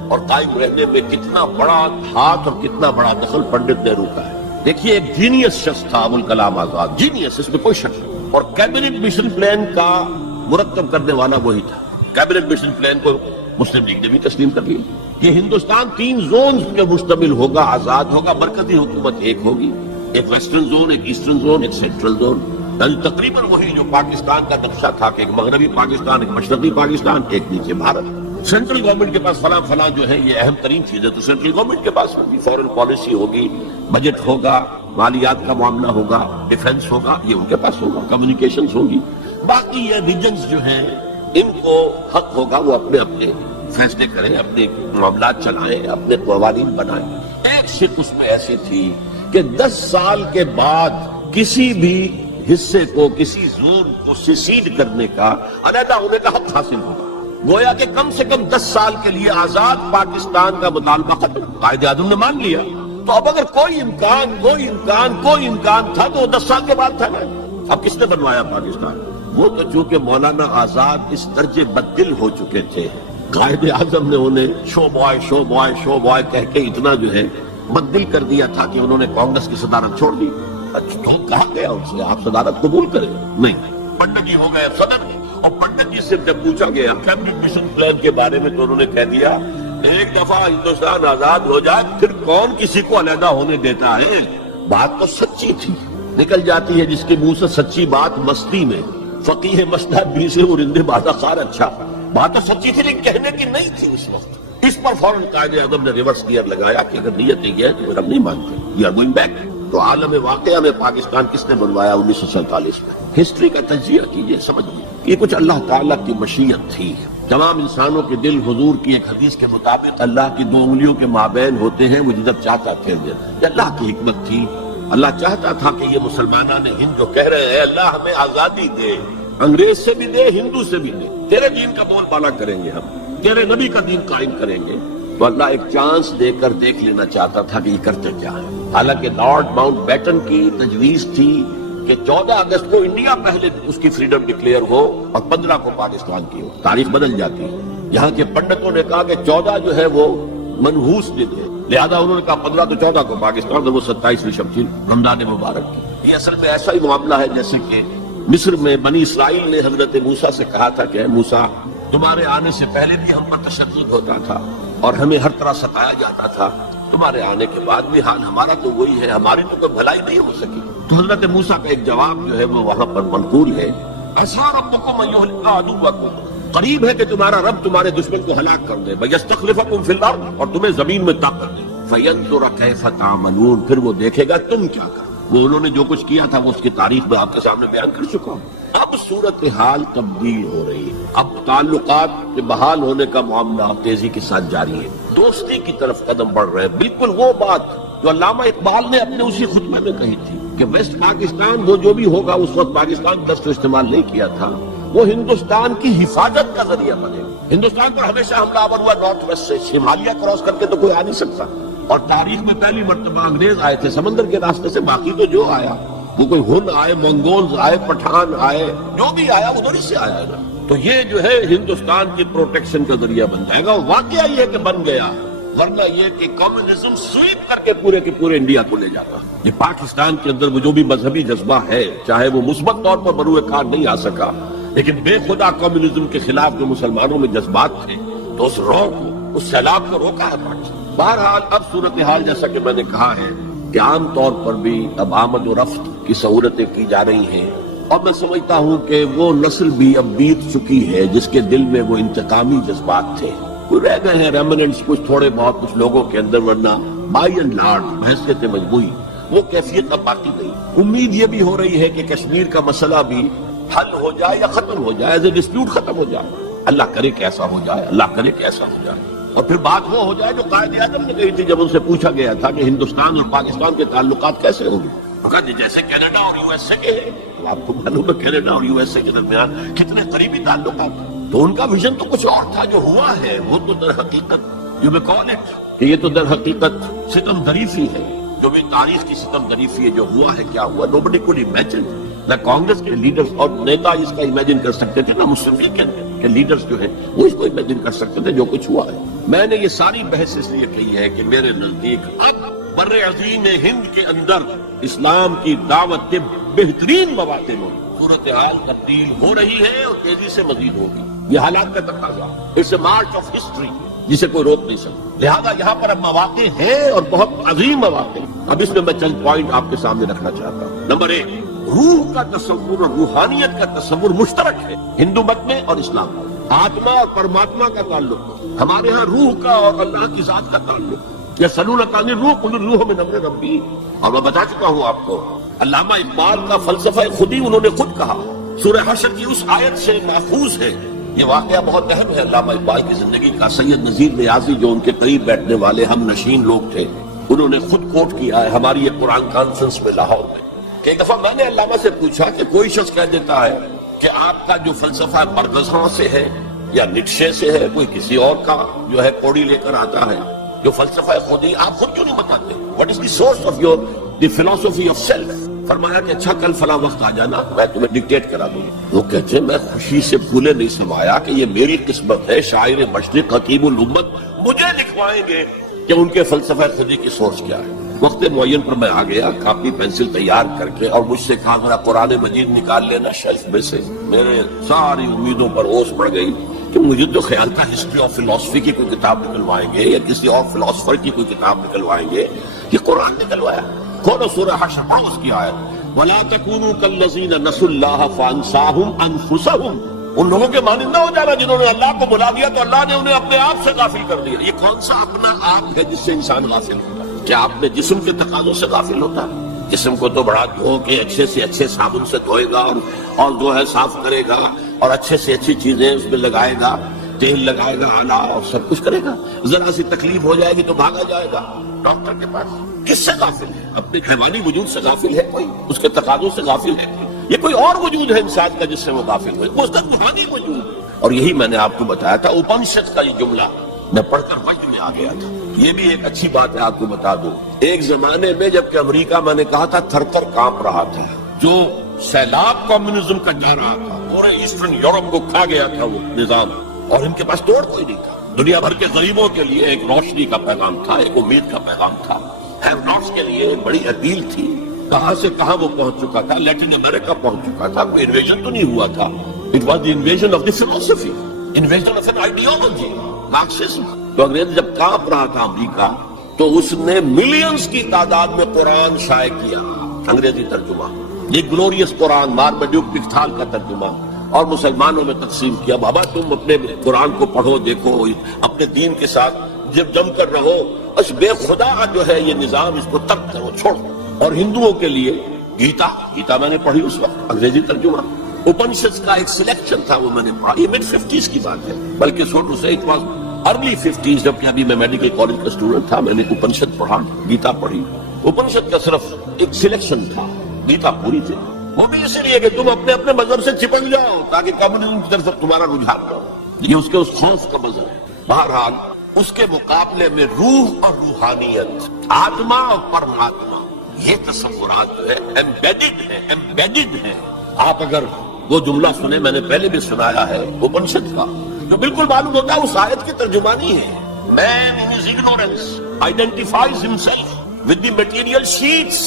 اور قائم رہنے میں کتنا بڑا ہاتھ اور کتنا بڑا دخل پنڈت نہرو کا ہے۔ دیکھیے ایک جینیس شخص تھا ابوالکلام آزاد، جینیس، اس میں کوئی شک نہیں، اور کیبنٹ مشن پلان کا مرتب کرنے والا وہی تھا۔ کیبنٹ مشن پلان کو مسلم لیگ نے بھی تسلیم کر لیا۔ یہ ہندوستان 3 زونز میں مشتمل ہوگا، آزاد ہوگا، مرکزی حکومت ایک ہوگی، ایک ویسٹرن زون، ایک ایسٹرن زون، ایک سینٹرل زون، یعنی تقریباً وہی جو پاکستان کا نقشہ تھا کہ ایک مغربی پاکستان، ایک مشرقی پاکستان، ایک نیچے بھارت۔ سینٹرل گورنمنٹ کے پاس فلاں جو ہے یہ اہم ترین چیزیں تو سینٹرل گورنمنٹ کے پاس ہوگی، فورن پالیسی ہوگی، بجٹ ہوگا، مالیات کا معاملہ ہوگا، ڈیفنس ہوگا، یہ ان کے پاس ہوگا، کمیونیکیشنز ہوگی۔ باقی یہ ریجنز جو ہیں ان کو حق ہوگا وہ اپنے فیصلے کریں، اپنے معاملات چلائیں، اپنے قوانین بنائیں۔ ایک شک اس میں ایسی تھی کہ 10 سال کے بعد کسی بھی حصے کو، کسی زون کو سیسیڈ کرنے کا، علیحدہ ہونے کا حق حاصل ہوگا۔ گویا کہ کم سے کم 10 سال کے لیے آزاد پاکستان کا مطالبہ ختم، قائد اعظم نے مان لیا۔ تو اب اگر کوئی امکان تھا تو وہ 10 سال کے بعد تھا نا۔ اب کس نے بنوایا پاکستان؟ وہ تو چونکہ مولانا آزاد اس درجے بددل ہو چکے تھے، قائد اعظم نے انہیں شو بوائے کہہ کے اتنا جو ہے بددل کر دیا تھا کہ انہوں نے کانگریس کی صدارت چھوڑ دی۔ تو کہا گیا ان سے آپ صدارت قبول کریں؟ نہیں، پنڈت جی ہو گئے صدر، اور پنڈت جی سے جب پوچھا گیا کیبنٹ مشن پلان کے بارے میں تو انہوں نے کہہ دیا ایک دفعہ ہندوستان آزاد ہو جائے پھر کون کسی کو علیحدہ ہونے دیتا ہے۔ بات تو سچی تھی، نکل جاتی ہے جس کے منہ سے سچی بات مستی میں، فقیہ مسند بھی سے ورندے بادہ خار۔ اچھا بات تو سچی تھی لیکن کہنے کی نہیں تھی اس وقت۔ اس پر فوراً قائد اعظم نے ریورس گیئر لگایا کہ اگر نیت یہ ہے تو پھر ہم نہیں مانتے، وی آر گوئنگ بیک۔ تو عالم واقعہ میں پاکستان کس نے بنوایا 1947 میں؟ ہسٹری کا تجزیہ کیجئے، سمجھیے یہ کچھ اللہ تعالیٰ کی مشیت تھی۔ تمام انسانوں کے دل حضور کی ایک حدیث کے مطابق اللہ کی 2 انگلیوں کے مابین ہوتے ہیں، وہ جب چاہتا پھیر دیتا۔ یہ اللہ کی حکمت تھی، اللہ چاہتا تھا کہ یہ مسلمانان ہند جو کہہ رہے ہیں اللہ ہمیں آزادی دے، انگریز سے بھی دے، ہندو سے بھی دے، تیرے دین کا بول بالا کریں گے، ہم تیرے نبی کا دین قائم کریں گے، تو اللہ ایک چانس دے کر دیکھ لینا چاہتا تھا کہ یہ کرتے کیا ہے۔ حالانکہ لارڈ ماؤنٹ بیٹن کی تجویز تھی کہ 14 اگست کو انڈیا پہلے اس کی فریڈم ڈکلیئر ہو اور 15 کو پاکستان کی ہو۔ تاریخ بدل جاتی ہے۔ یہاں کے پنڈتوں نے کہا کہ 14 جو ہے وہ منحوس دن ہے، لہذا انہوں نے کہا 15 تو 14 کو پاکستان، اور وہ 27ویں شمشیر رمضان مبارک کی۔ یہ اصل میں ایسا ہی معاملہ ہے جیسے کہ مصر میں بنی اسرائیل نے حضرت موسیٰ سے کہا تھا کہ اے موسیٰ تمہارے آنے سے پہلے بھی ہم پر تشدد ہوتا تھا اور ہمیں ہر طرح ستایا جاتا تھا، تمہارے آنے کے بعد بھی حال ہمارا تو وہی ہے، ہماری تو کوئی بھلائی نہیں ہو سکی۔ تو حضرت موسیٰ کا ایک جواب جو ہے وہ وہاں پر منقول ہے، عَسَىٰ رَبُّكُمْ أَن يُهْلِكَ عَدُوَّكُمْ، قریب ہے کہ تمہارا رب تمہارے دشمن کو ہلاک کر دے، وَيَسْتَخْلِفَكُمْ فِي الْأَرْضِ، اور تمہیں زمین میں طاقت دے، فَيَنْظُرَ كَيْفَ تَعْمَلُونَ، پھر وہ دیکھے گا تم کیا کرو۔ وہ انہوں نے جو کچھ کیا تھا وہ اس کی تاریخ میں آپ کے سامنے بیان کر چکا ہوں۔ اب صورتحال تبدیل ہو رہی ہے، اب تعلقات کے بحال ہونے کا معاملہ تیزی کے ساتھ جاری ہے، دوستی کی طرف قدم بڑھ رہے ہیں۔ بالکل وہ بات جو علامہ اقبال نے اپنے اسی خطبے میں کہی تھی کہ ویسٹ پاکستان وہ جو بھی ہوگا، اس وقت پاکستان لفظ استعمال نہیں کیا تھا، وہ ہندوستان کی حفاظت کا ذریعہ بنے گا۔ ہندوستان پر ہمیشہ حملہ آور ہوا نارتھ ویسٹ سے، ہمالیہ کراس کر کے تو کوئی آ نہیں سکتا، اور تاریخ میں پہلی مرتبہ انگریز آئے تھے سمندر کے راستے سے، باقی تو جو آیا وہ کوئی ہن آئے، منگولز آئے، پٹھان آئے، جو بھی آیا ادھر ہی سے آیا نا۔ تو یہ جو ہے ہندوستان کی پروٹیکشن کا ذریعہ بن جائے گا۔ واقعہ یہ کہ بن گیا، ورنہ یہ کہ کمیونزم سویپ کر کے پورے کے پورے انڈیا کو لے جاتا۔ یہ پاکستان کے اندر وہ جو بھی مذہبی جذبہ ہے، چاہے وہ مثبت طور پر بروئے کار نہیں آ سکا، لیکن بے خدا کمیونزم کے خلاف جو مسلمانوں میں جذبات تھے، تو اس رو کو، اس سیلاب کو روکا ہے پاکستان۔ بہرحال اب صورتحال جیسا کہ میں نے کہا ہے کہ عام طور پر بھی اب آمد و رفت کی سہولتیں کی جا رہی ہیں، اور میں سمجھتا ہوں کہ وہ نسل بھی اب بیت چکی ہے جس کے دل میں وہ انتقامی جذبات تھے۔ کوئی رہ گئے ہیں ریمننٹس کچھ تھوڑے بہت کچھ لوگوں کے اندر، ورنہ بائی اینڈ لارج حیثیت مجموعی وہ کیفیت اب باقی نہیں۔ امید یہ بھی ہو رہی ہے کہ کشمیر کا مسئلہ بھی حل ہو جائے یا ختم ہو جائے، ایز اے ڈسپیوٹ ختم ہو جائے، اللہ کرے کہ ایسا ہو جائے، اللہ کرے کہ ایسا ہو جائے۔ اور پھر بات وہ ہو جائے جو قائد اعظم نے کہی تھی جب ان سے پوچھا گیا تھا کہ ہندوستان اور پاکستان کے تعلقات کیسے ہوں گے، جیسے کینیڈا اور یو ایس اے کے ہیں۔ آپ کو معلوم ہے کینیڈا اور یو ایس اے کے درمیان کتنے قریبی تعلقات ہیں، تو ان کا ویژن تو کچھ اور تھا، جو ہوا ہے وہ تو در حقیقت یو میں کال اٹ کہ یہ تو در حقیقت ستم دریفی ہے، جو بھی تاریخ کی ستم دریفی ہے، جو ہوا ہے کیا ہوا nobody could imagine۔ نہ کانگریس کے لیڈرز اور نیتا اس کا امیجن کر سکتے تھے، نہ مسلم لیگ کے لیڈرز جو ہیں وہ اس کو امیجن کر سکتے تھے جو کچھ ہوا ہے۔ میں نے یہ ساری بحث اس لیے کہی ہے کہ میرے نزدیک اب بر عظیم ہند کے اندر اسلام کی دعوت کے بہترین مواقع میں صورتحال تبدیل ہو رہی ہے اور تیزی سے مزید ہوگی، یہ حالات کا تقاضا، it's a march of history جسے کوئی روک نہیں سکتا۔ لہذا یہاں پر اب مواقع ہیں اور بہت عظیم مواقع۔ اب اس میں میں چند پوائنٹ آپ کے سامنے رکھنا چاہتا ہوں۔ نمبر 1، روح کا تصور اور روحانیت کا تصور مشترک ہے ہندو مت میں اور اسلام میں۔ آتما اور پرماتما کا تعلق، ہمارے ہاں روح کا اور اللہ کی ذات کا تعلق، یسألونک عن الروح قل الروح من امر ربی، اور میں بتا چکا ہوں آپ کو علامہ اقبال کا فلسفہ خودی انہوں نے خود کہا، سورہ حشر کی اس آیت سے محفوظ ہے۔ یہ واقعہ بہت اہم ہے علامہ اقبال کی زندگی کا۔ سید نذیر نیازی جو ان کے قریب بیٹھنے والے ہم نشین لوگ تھے، انہوں نے خود کوٹ کیا ہے ہماری ایک قرآن کانفرنس میں لاہور میں، کہ ایک دفعہ میں نے علامہ سے پوچھا کہ کوئی شخص کہہ دیتا ہے کہ آپ کا جو فلسفہ پردزاں سے ہے یا نیٹشے سے ہے، کوئی کسی اور کا جو ہے کوڑی لے کر آتا ہے، جو فلسفہ خودی آپ خود کیوں نہیں بتاتے؟ What is the source of your the فلسفی آف سیلف؟ فرمایا کہ اچھا کل فلاں وقت آ جانا، میں تمہیں ڈکٹیٹ کرا دوں گا۔ وہ کہتے ہیں میں خوشی سے پھولے نہیں سمایا کہ یہ میری قسمت ہے، شاعر مشرق حکیم الامت مجھے لکھوائیں گے کہ ان کے فلسفہ خودی کی سورس کیا ہے۔ وقت معین پر میں آ گیا، کاپی پینسل تیار کر کے، اور مجھ سے کہا ذرا قرآن مجید نکال لینا شیلف میں سے۔ میرے ساری امیدوں پر اوس پڑ گئی کہ مجھے تو خیال تھا ہسٹری آف فلسفی کی کوئی کتاب نکلوائیں گے یا کسی اور فلسفر کی کوئی کتاب نکلوائیں گے، یہ قرآن نکلوایا۔ کھولو سورہ حشر، پڑھو اس کی آیت، وَلَا تَكُونُوا كَالَّذِينَ نَسُوا اللَّهَ فَأَنسَاهُمْ أَنفُسَهُمْ، ان لوگوں کے مانند نہ ہو جانا جنہوں نے اللہ کو بلا دیا تو اللہ نے انہیں اپنے آپ سے غافل کر دیا۔ یہ کون سا اپنا آپ ہے جس سے انسان غافل ہوتا ہے؟ کیا اپنے جسم کے تقاضوں سے غافل ہوتا ہے؟ جسم کو تو بڑا دھو کے اچھے سے اچھے صابن سے دھوئے گا اور جو ہے صاف کرے گا، اور اچھے سے اچھی چیزیں اس میں لگائے گا، تیل لگائے گا، آلہ اور سب کچھ کرے گا۔ ذرا سی تکلیف ہو جائے گی تو بھاگا جائے گا ڈاکٹر کے پاس۔ کس سے غافل ہے؟ اپنے حیوانی وجود سے غافل ہے کوئی؟ اس کے تقاضوں سے غافل ہے کوئی؟ یہ کوئی اور وجود ہے انسان کا جس سے وہ غافل ہوئے، وہ اس کا روحانی وجود۔ اور یہی میں نے آپ کو بتایا تھا، اپنشد کا یہ جملہ میں پڑھ کر وجد میں آ گیا تھا۔ یہ بھی ایک اچھی بات ہے آپ کو بتا دوں، ایک زمانے میں جبکہ امریکہ میں نے کہا تھا تھر تھر کانپ رہا تھا، جو سیلاب کمیونزم کا جا رہا تھا، پورے ایسٹرن یورپ کو کھا گیا تھا وہ نظام، اور ان کے پاس توڑ کوئی نہیں تھا۔ دنیا بھر کے غریبوں کے لیے ایک روشنی کا پیغام تھا، ایک امید کا پیغام تھا، ہیو ناٹس کے لیے ایک بڑی اپیل تھی۔ کہاں سے کہاں وہ پہنچ چکا تھا، لیٹن امریکہ پہنچ چکا تھا، کوئی انویژن تو نہیں ہوا تھا۔ It was the invasion of the philosophy, invasion of an ideology, Marxism. تو انگریز جب کانپ رہا تھا امریکہ، تو اس نے ملینز کی تعداد میں قرآن شائع کیا، انگریزی ترجمہ، یہ گلوریس قرآن، مارمڈیوک پکتھال کا ترجمہ، اور مسلمانوں میں تقسیم کیا۔ بابا تم اپنے قرآن کو پڑھو، دیکھو، اپنے دین کے ساتھ جب جم کر رہو، اس بے خدا جو ہے یہ نظام، اس کو ترک کرو، چھوڑو۔ اور ہندوؤں کے لیے گیتا میں نے پڑھی اس وقت، انگریزی ترجمہ۔ اپنشد کا ایک سلیکشن تھا، وہ میں نے پڑھا، یہ مڈ 50s کی بات ہے، بلکہ سو ٹو سے اٹ واز ارلی 50s، جبکہ ابھی میں میڈیکل کالج کا اسٹوڈنٹ تھا، میں نے اپنشد پڑھا، گیتا پڑھی۔ اپنشد کا صرف ایک سلیکشن تھا، گیتا پوری تھی، وہ بھی اسی لیے کہ تم اپنے اپنے مذہب سے چپک جاؤ تاکہ کمیونزم کی طرف تمہارا رجحان نہ ہو۔ یہ اس کے اس خوف کا مظہر ہے۔ بہرحال اس کے مقابلے میں روح اور روحانیت، آتما اور پرماتما، یہ تصورات جو ہے ایمبیڈڈ ہیں۔ آپ اگر وہ جملہ سنیں، میں نے پہلے بھی سنایا ہے اپنشد کا، جو بالکل معلوم ہوتا ہے اس آیت کی ترجمانی ہے، Man in his ignorance identifies himself with the material sheets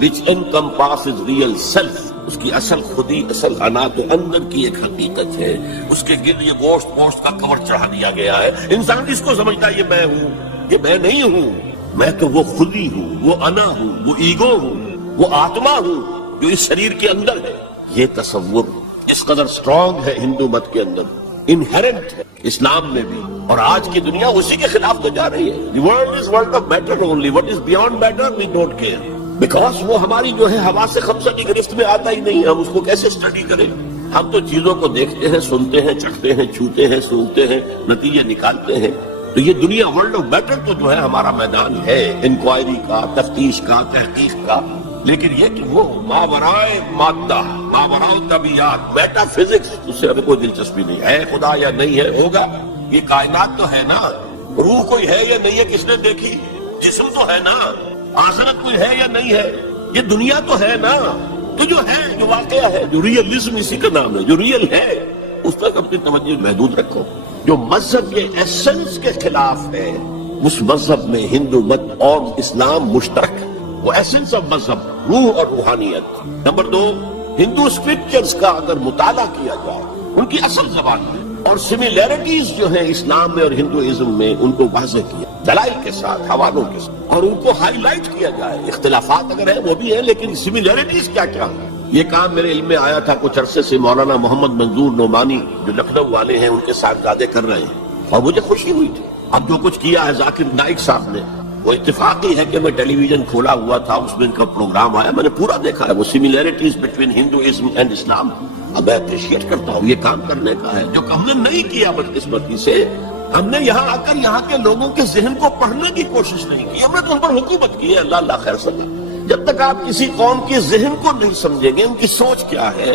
which encompasses real self۔ اس کی اصل خودی، اصل انا تو اندر کی ایک حقیقت ہے، اس کے گرد یہ گوشت کا کور چڑھا دیا گیا ہے۔ انسان جس کو سمجھتا ہے یہ میں ہوں، یہ میں نہیں ہوں، میں تو وہ خودی ہوں، وہ انا ہوں، وہ ایگو ہوں، وہ آتما ہوں جو اس شریر کے اندر ہے۔ یہ تصور اس قدر سٹرونگ ہے ہندو مت کے اندر انہیرنٹ ہے اسلام میں بھی، اور آج کی دنیا اسی کے خلاف تو جا رہی ہے. The world is world of matter only. What is beyond matter we don't care. Because وہ ہماری جو ہے ہوا سے خمسہ کی گرفت میں آتا ہی نہیں. ہم اس کو کیسے اسٹڈی کریں؟ ہم تو چیزوں کو دیکھتے ہیں، سنتے ہیں، چکھتے ہیں، چھوتے ہیں، سونگتے ہیں، نتیجے نکالتے ہیں. تو یہ دنیا ورلڈ آف میٹر تو جو ہے ہمارا میدان ہے انکوائری کا، تفتیش کا، تحقیق کا. لیکن یہ کہ وہ ماورائے مادہ، ماورائے طبیعت، میٹا فزکس، اس سے ہمیں کوئی دلچسپی نہیں ہے. خدا یا نہیں ہے، ہوگا. یہ کائنات تو ہے نا. روح کوئی ہے یا نہیں ہے کس نے دیکھی؟ جسم تو ہے نا. آخرت کوئی ہے یا نہیں ہے؟ یہ دنیا تو ہے نا. تو جو ہے، جو واقعہ ہے، جو ریئلزم اسی کا نام ہے، جو ریئل ہے اس تک اپنی توجہ محدود رکھو. جو مذہب کے ایسنس کے خلاف ہے اس مذہب میں ہندو مت اور اسلام مشترک ہے. وہ ایسنس آف مذہب روح اور روحانیت. نمبر 2، ہندو اسکرپچرز کا اگر مطالعہ کیا جائے ان کی اصل زبان میں اور سملیرٹیز جو ہیں اسلام میں اور ہندوازم میں ان کو واضح کیا دلائل کے ساتھ، حوالوں کے ساتھ، اور ان کو ہائی لائٹ کیا جائے. اختلافات اگر ہیں وہ بھی ہیں لیکن سملیرٹیز کیا کیا ہیں. یہ کام میرے علم میں آیا تھا کچھ عرصے سے مولانا محمد منظور نعمانی جو لکھنؤ والے ہیں ان کے صاحبزادے کر رہے ہیں، اور مجھے خوشی ہوئی تھی. اب جو کچھ کیا ہے ذاکر نائک صاحب نے، وہ اتفاقی ہے کہ میں ٹیلی ویژن کھولا ہوا تھا، اس میں ان کا پروگرام آیا، میں نے پورا دیکھا ہے. وہ سملیرٹیز بٹوین ہندوازم اینڈ اسلام اب میں اپریشیٹ کرتا ہوں. یہ کام کرنے کا ہے جو ہم نے نہیں کیا بدقسمتی سے. ہم نے یہاں آ کر یہاں کے لوگوں کے ذہن کو پڑھنے کی کوشش نہیں کی. ہم نے تو ان پر حکومت کی ہے. اللہ اللہ خیر سکتا. جب تک آپ کسی قوم کے ذہن کو نہیں سمجھیں گے، ان کی سوچ کیا ہے،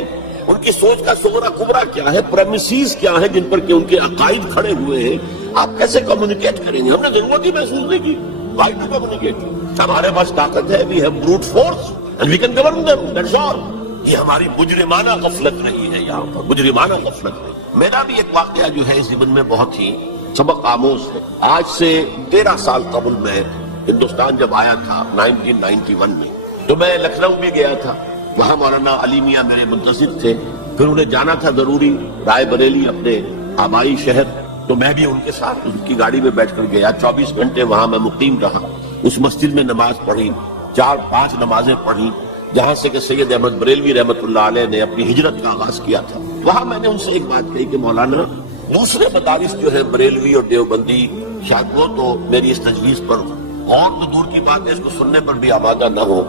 ان کی سوچ کا صغرا کبرا کیا ہے، پریمیسز کیا ہے جن پر کہ ان کے عقائد کھڑے ہوئے ہیں، آپ کیسے کمیونیکیٹ کریں گے؟ ہم نے ضرورت ہی محسوس نہیں کی. Why to communicate? ہمارے پاس طاقت ہے. We have brute force and we can govern them. That's all. یہ ہماری مجرمانہ غفلت رہی ہے. یہاں پر مجرمانہ غفلت رہی. میرا بھی ایک واقعہ جو ہے اس زمن میں بہت ہی سبق آموز ہے. آج سے 13 سال قبل میں ہندوستان جب آیا تھا 1991 میں، تو میں لکھنؤ بھی گیا تھا. وہاں مولانا علی میاں میرے منتظر تھے. پھر انہیں جانا تھا ضروری رائے بریلی اپنے آبائی شہر، تو میں بھی ان کے ساتھ ان کی گاڑی میں بیٹھ کر گیا. 24 گھنٹے وہاں میں مقیم رہا. اس مسجد میں نماز پڑھی، 4-5 نمازیں پڑھی جہاں سے کہ سید احمد بریلوی رحمۃ اللہ علیہ نے اپنی ہجرت کا آغاز کیا تھا. وہاں میں نے ان سے ایک بات کہی کہ مولانا دوسرے مدارس جو ہے بریلوی اور دیوبندی، شاید وہ تو میری اس تجویز پر اور تو دور کی بات ہے اس کو سننے پر بھی آمادہ نہ ہو.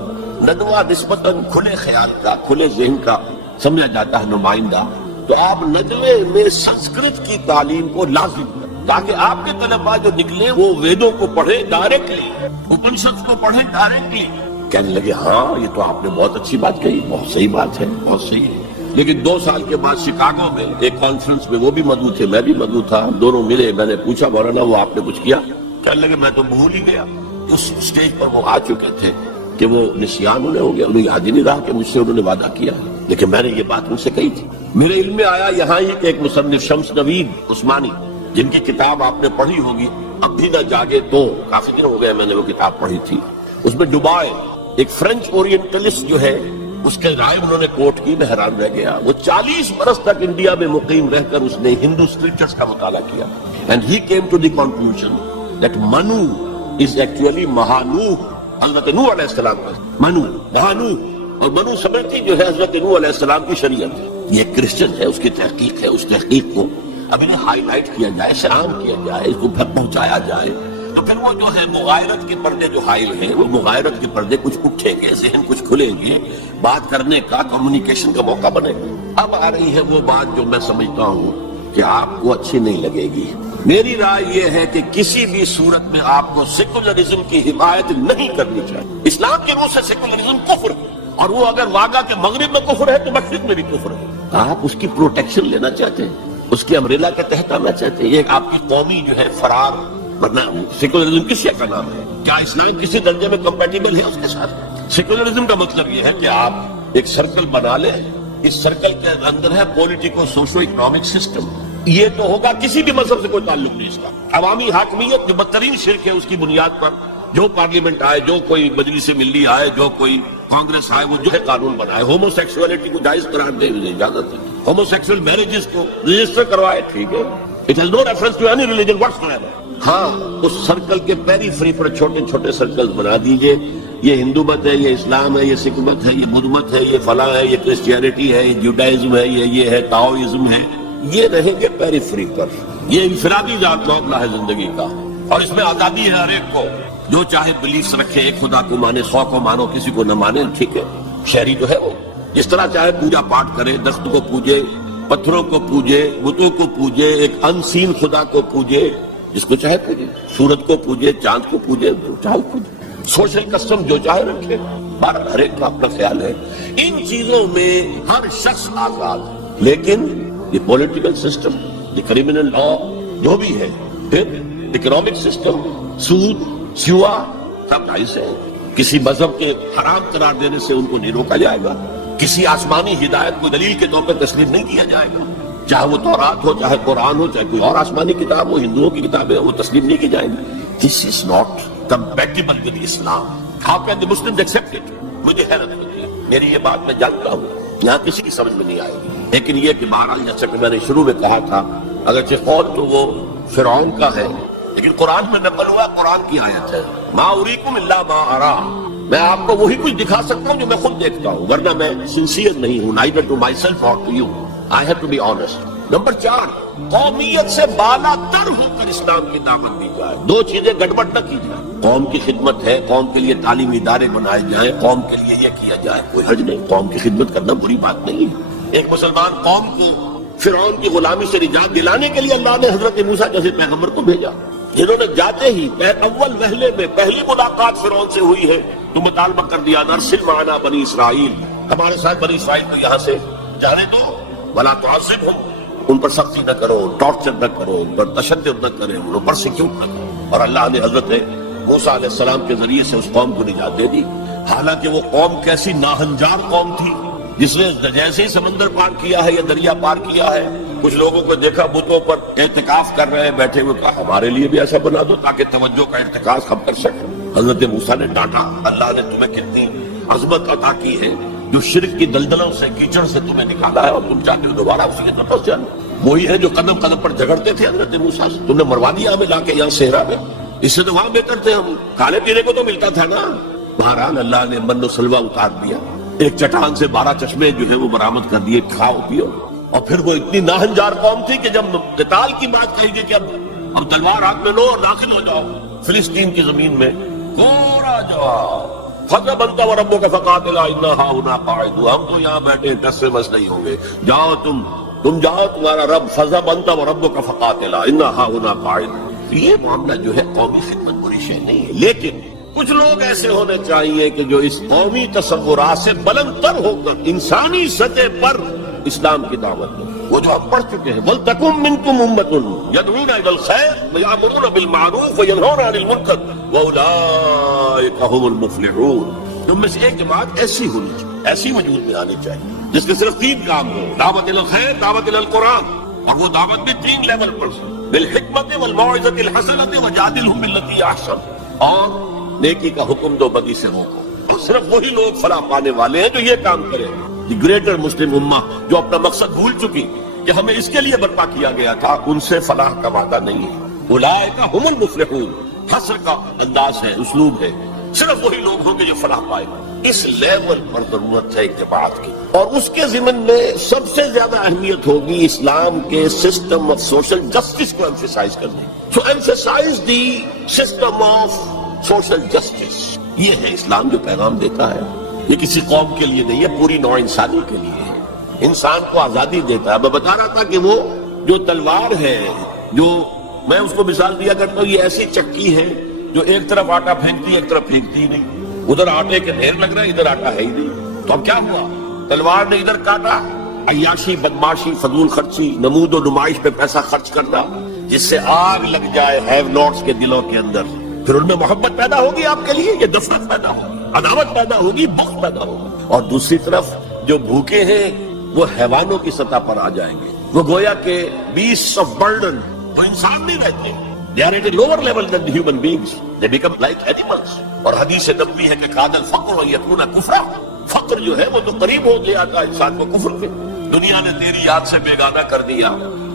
ندوہ نسبتاً کھلے خیال کا، کھلے ذہن کا سمجھا جاتا ہے نمائندہ. تو آپ ندوے میں سنسکرت کی تعلیم کو لازم کریں تاکہ آپ کے طلباء جو نکلے وہ ویدوں کو پڑھیں ڈائریکٹلی، اپنشد کو پڑھیں ڈائریکٹلی. کہنے لگے ہاں یہ تو آپ نے بہت اچھی بات کہی، بہت صحیح بات ہے، بہت صحیح ہے. لیکن 2 سال کے بعد شکاگو میں ایک کانفرنس میں وہ بھی مدعو تھے، میں بھی مدعو تھا، دونوں ملے. میں نے پوچھا مولانا وہ آپ نے کچھ کیا؟ کہنے لگے میں تو بھول ہی گیا. اس سٹیج پر وہ آ چکے تھے کہ وہ نسیان انہیں ہو گیا، انہیں یاد ہی نہیں رہا کہ مجھ سے انہوں نے وعدہ کیا، لیکن میں نے یہ بات ان سے کہی تھی. میرے علم میں آیا یہاں ہی کہ ایک مصنف شمس نوید عثمانی جن کی کتاب آپ نے پڑھی ہوگی اب بھی نہ جاگے تو، کافی دن ہو گئے میں نے وہ کتاب پڑھی تھی. اس میں ڈوبائے ایک فرینچ اورینٹلسٹ جو ہے اس کے رائے انہوں نے کوٹ کی. میں حیران رہ گیا. وہ 40 برس تک انڈیا میں مقیم رہ کر اس نے ہندو اسکرپچرز کا مطالعہ کیا. And he came to the conclusion that Manu is actually مہانوح، حضرت نوح علیہ السلام کا منو، مہانوح. اور منو سمرتی جو ہے حضرت نوح علیہ السلام کی شریعت ہے. یہ کرسچن ہے، اس کی تحقیق ہے. اس تحقیق کو اب انہیں ہائی لائٹ کیا جائے، شرام کیا جائے، اس کو گھر پہنچایا جائے. تو پھر وہ جو ہے مغایرت کے پردے جو حائل ہیں، وہ مغایرت کے پردے کچھ اٹھیں گے، ذہن کچھ کھلیں گے، بات کرنے کا، کمیونیکیشن کا موقع بنے گا. اب آ رہی ہے وہ بات جو میں سمجھتا ہوں کہ آپ کو اچھی نہیں لگے گی. میری رائے یہ ہے کہ کسی بھی صورت میں آپ کو سیکولرزم کی حمایت نہیں کرنی چاہیے. اسلام کی روح سے سیکولرزم کفر ہے، اور وہ اگر واقعہ کے مغرب میں کفر ہے تو مشرق میں بھی کفر ہے. آپ اس کی پروٹیکشن لینا چاہتے ہیں، اس کی امبریلا کے تحت آنا چاہتے ہیں. یہ آپ کی قومی جو ہے فرار، ورنہ سیکولرزم کس شے کا نام ہے؟ کیا اسلام کسی درجے میں کمپیٹیبل ہے اس کے ساتھ؟ سیکولرزم کا مطلب یہ ہے کہ آپ ایک سرکل بنا لیں، اس سرکل کے اندر ہے پولیٹیکو سوشو اکنامک سسٹم. یہ تو ہوگا، کسی بھی مذہب سے کوئی تعلق نہیں اس کا. عوامی حاکمیت جو بدترین شرک ہے، اس کی بنیاد پر جو پارلیمنٹ آئے، جو کوئی مجلس ملی آئے، جو کوئی کانگریس آئے، وہ جو ہے قانون بنائے. ہومو سیکسولیٹی کو جائز قرار دے، اجازت ہے. ہومو سیکسول میرجز کو رجسٹر کروائے، ٹھیک ہے. It has no reference to any religion whatsoever. ہاں اس سرکل کے پیری فری پر چھوٹے چھوٹے سرکل بنا دیجئے. یہ ہندو مت ہے، یہ اسلام ہے، یہ سکھ مت ہے، یہ بدھ مت ہے، یہ فلاں ہے، یہ کرسچینٹی ہے، یہ جوڈائزم ہے، یہ ہے تاؤزم ہے. یہ رہیں گے پیریفری پر. یہ انفرادی معاملہ ہے زندگی کا, اور اس میں آزادی ہے ہر ایک کو, جو چاہے بلیفس رکھے, ایک خدا کو مانے, 100 کو مانو, کسی کو نہ مانے, ٹھیک ہے, شہری تو ہے وہ, جس طرح چاہے پوجا پاٹ کرے, درخت کو پوجے, پتھروں کو پوجے, بتوں کو پوجے, ایک انسین خدا کو پوجے, جس کو چاہے پوجے, سورج کو پوجے, چاند کو پوجے, جو چاہے پوجے, سوشل کسٹم جو چاہے رکھے, ہر ایک کا اپنا خیال ہے. ان چیزوں میں ہر شخص آزاد ہے, لیکن یہ پولیٹیکل سسٹم, یہ کریمنل لا جو بھی ہے, پھر اکنامک سسٹم, سود, سیوا, سب جائز ہے. کسی مذہب کے حرام قرار دینے سے ان کو نہیں روکا جائے گا, کسی آسمانی ہدایت کو دلیل کے طور پر تسلیم نہیں کیا جائے گا, چاہے وہ تورات ہو, چاہے قرآن ہو, چاہے کوئی اور آسمانی کتاب ہو, ہندوؤں کی کتابیں وہ تسلیم نہیں کی جائیں گی. This is not compatible with Islam. How can the Muslims accept it? مجھے حیرت ہوتی ہے. میری یہ بات میں جانتا ہوں یہاں کسی کی سمجھ میں نہیں آئے گی, لیکن یہ کہ بہرحال جیسا کہ میں نے شروع میں کہا تھا, اگرچہ قول تو وہ فرعون کا ہے, لیکن قرآن میں نقل ہوا قرآن کی آیت ہے, ما اریکم الا ما ارا, میں آپ کو وہی کچھ دکھا سکتا ہوں جو میں خود دیکھتا ہوں, ورنہ میں سنسیئر نہیں ہوں, neither to myself or to you. I have to be honest. Number 4, قومیت سے بالا تر ہو کر اسلام کی دعوت دی جائے. 2 چیزیں گڑبڑ نہ کی جائے. قوم کی خدمت ہے, قوم کے لیے تعلیمی ادارے بنائے جائیں, قوم کے لیے یہ کیا جائے, کوئی حرج نہیں, قوم کی خدمت کرنا بری بات نہیں ہے. ایک مسلمان قوم کو فرعون کی غلامی سے نجات دلانے کے لیے اللہ نے حضرت موسیٰ جیسے پیغمبر کو بھیجا, جنہوں نے جاتے ہی اول وہلے میں پہلی ملاقات فرعون سے ہوئی ہے تو مطالبہ کر دیا, ارسل معنا بنی اسرائیل, ہمارے ساتھ بنی اسرائیل کو یہاں سے جانے دو, ولا تعذبہم, ان پر سختی نہ کرو, ٹارچر نہ کرو, ان پر تشدد نہ کرے, ان پر پرسیکیوٹ نہ کرو. اور اللہ نے حضرت موسیٰ علیہ السلام کے ذریعے سے اس قوم کو نجات دے دی. حالانکہ وہ قوم کیسی ناہنجار قوم تھی, جس نے جیسے ہی سمندر پار کیا ہے یا دریا پار کیا ہے, کچھ لوگوں کو دیکھا بتوں پر اعتکاف کر رہے ہیں بیٹھے ہوئے, کہا ہمارے لیے بھی ایسا بنا دو تاکہ توجہ کا ارتکاز ہم کر سکیں. حضرت موسیٰ نے ڈانٹا, اللہ نے تمہیں کتنی عظمت عطا کی ہے, جو شرک کی دلدلوں سے, کیچڑ سے تمہیں نکالا ہے, اور تم چاہتے ہو دوبارہ اسی کے طرف جانا. وہی ہے جو قدم قدم پر جھگڑتے تھے حضرت موسیٰ سے, تم نے مروا دیا ہمیں لا کے یہاں صحرا میں, اس سے تو وہاں بہتر تھے ہم, کھانے پینے کو تو ملتا تھا نا. بہرحال اللہ نے من و سلوہ اتار دیا, ایک چٹان سے 12 چشمے جو ہے وہ برآمد کر دیے, کھاؤ پیو. اور پھر وہ اتنی ناہنجار قوم تھی کہ جب قتال کی بات کہی گئی کہ اب تلوار ہاتھ میں لو اور داخل ہو جاؤ فلسطین کی زمین میں, کوڑا جواب, فَذَهَبْ أَنْتَ وَرَبُّكَ فَقَاتِلَا إِنَّا هَاهُنَا قَاعِدُونَ, ہم تو یہاں بیٹھے ٹس سے مس نہیں ہوں گے, جاؤ تم جاؤ, تمہارا رب, فَذَهَبْ أَنْتَ وَرَبُّكَ فَقَاتِلَا إِنَّا هَاهُنَا قَاعِدُونَ. یہ معاملہ جو ہے قومی خدمت بری شے نہیں ہے, لیکن کچھ لوگ ایسے ہونے چاہیے کہ جو اس قومی تصورات سے بلند تر ہو کر انسانی سطح پر اسلام کی دعوت دیں. وہ جو ہم پڑھ چکے ہیں, وَلْتَكُن مِّنكُمْ أُمَّةٌ يَدْعُونَ إِلَى الْخَيْرِ وَيَأْمُرُونَ بِالْمَعْرُوفِ وَيَنْهَوْنَ عَنِ الْمُنكَرِ وَأُولَٰئِكَ هُمُ الْمُفْلِحُونَ. تم میں سے ایک جماعت ایسی ہونی چاہیے, ایسی وجود میں آنی چاہیے جس کے صرف 3 کام ہو, دعوت الی الخیر, دعوت الی القرآن, اور وہ دعوت بھی 3 لیول پر, بالحکمت والموعظۃ الحسنۃ وجادلھم باللتی ہی احسن, اور نیکی کا حکم دو, بدی سے روکو. اور صرف وہی لوگ فلاح پانے والے ہیں جو یہ کام کریں. دی گریٹر مسلم امہ جو اپنا مقصد بھول چکی کہ ہمیں اس کے لیے برپا کیا گیا تھا, ان سے فلاح کا وعدہ نہیں ہے. اولئک ھم المفلحون, حصر کا انداز ہے, اسلوب ہے, صرف وہی لوگ ہوں گے جو فلاح پائے گا. اس لیول پر ضرورت ہے اتباعت کی, اور اس کے ضمن میں سب سے زیادہ اہمیت ہوگی اسلام کے سسٹم آف سوشل جسٹس کو ایمفیسائز کرنے. تو emphasize the system of social justice, یہ ہے اسلام جو پیغام دیتا ہے. یہ کسی قوم کے لیے نہیں ہے, پوری نوع انسانی کے لیے ہے. انسان کو آزادی دیتا ہے. میں بتا رہا تھا کہ وہ جو تلوار ہے, جو میں اس کو مثال دیا کرتا ہوں, یہ ایسی چکی ہے جو ایک طرف آٹا پھینکتی ایک طرف پھینکتی ہی نہیں. ادھر آٹے کے ڈھیر لگ رہا ہے, ادھر آٹا ہے ہی نہیں. تو اب کیا ہوا, تلوار نے ادھر کاٹا, عیاشی, بدماشی, فضول خرچی, نمود و نمائش پہ پیسہ خرچ کرنا, جس سے آگ لگ جائے ہیو ناٹس کے دلوں کے اندر. پھر ان میں محبت پیدا ہوگی آپ کے لیے, یہ نفرت پیدا ہوگی, عداوت پیدا ہوگی, بغض پیدا ہوگی. اور دوسری طرف جو بھوکے ہیں وہ حیوانوں کی سطح پر آ جائیں گے. وہ گویا کہ beasts of burden, وہ انسان نہیں رہتے. They are at a lower level than the human beings. They become like animals. اور حدیث نبوی ہے کہ قاد الفقر یکون کفرا, فقر جو ہے وہ تو قریب ہو لے آتا انسان کو کفر میں. دنیا نے تیری یاد سے بیگانہ کر دیا,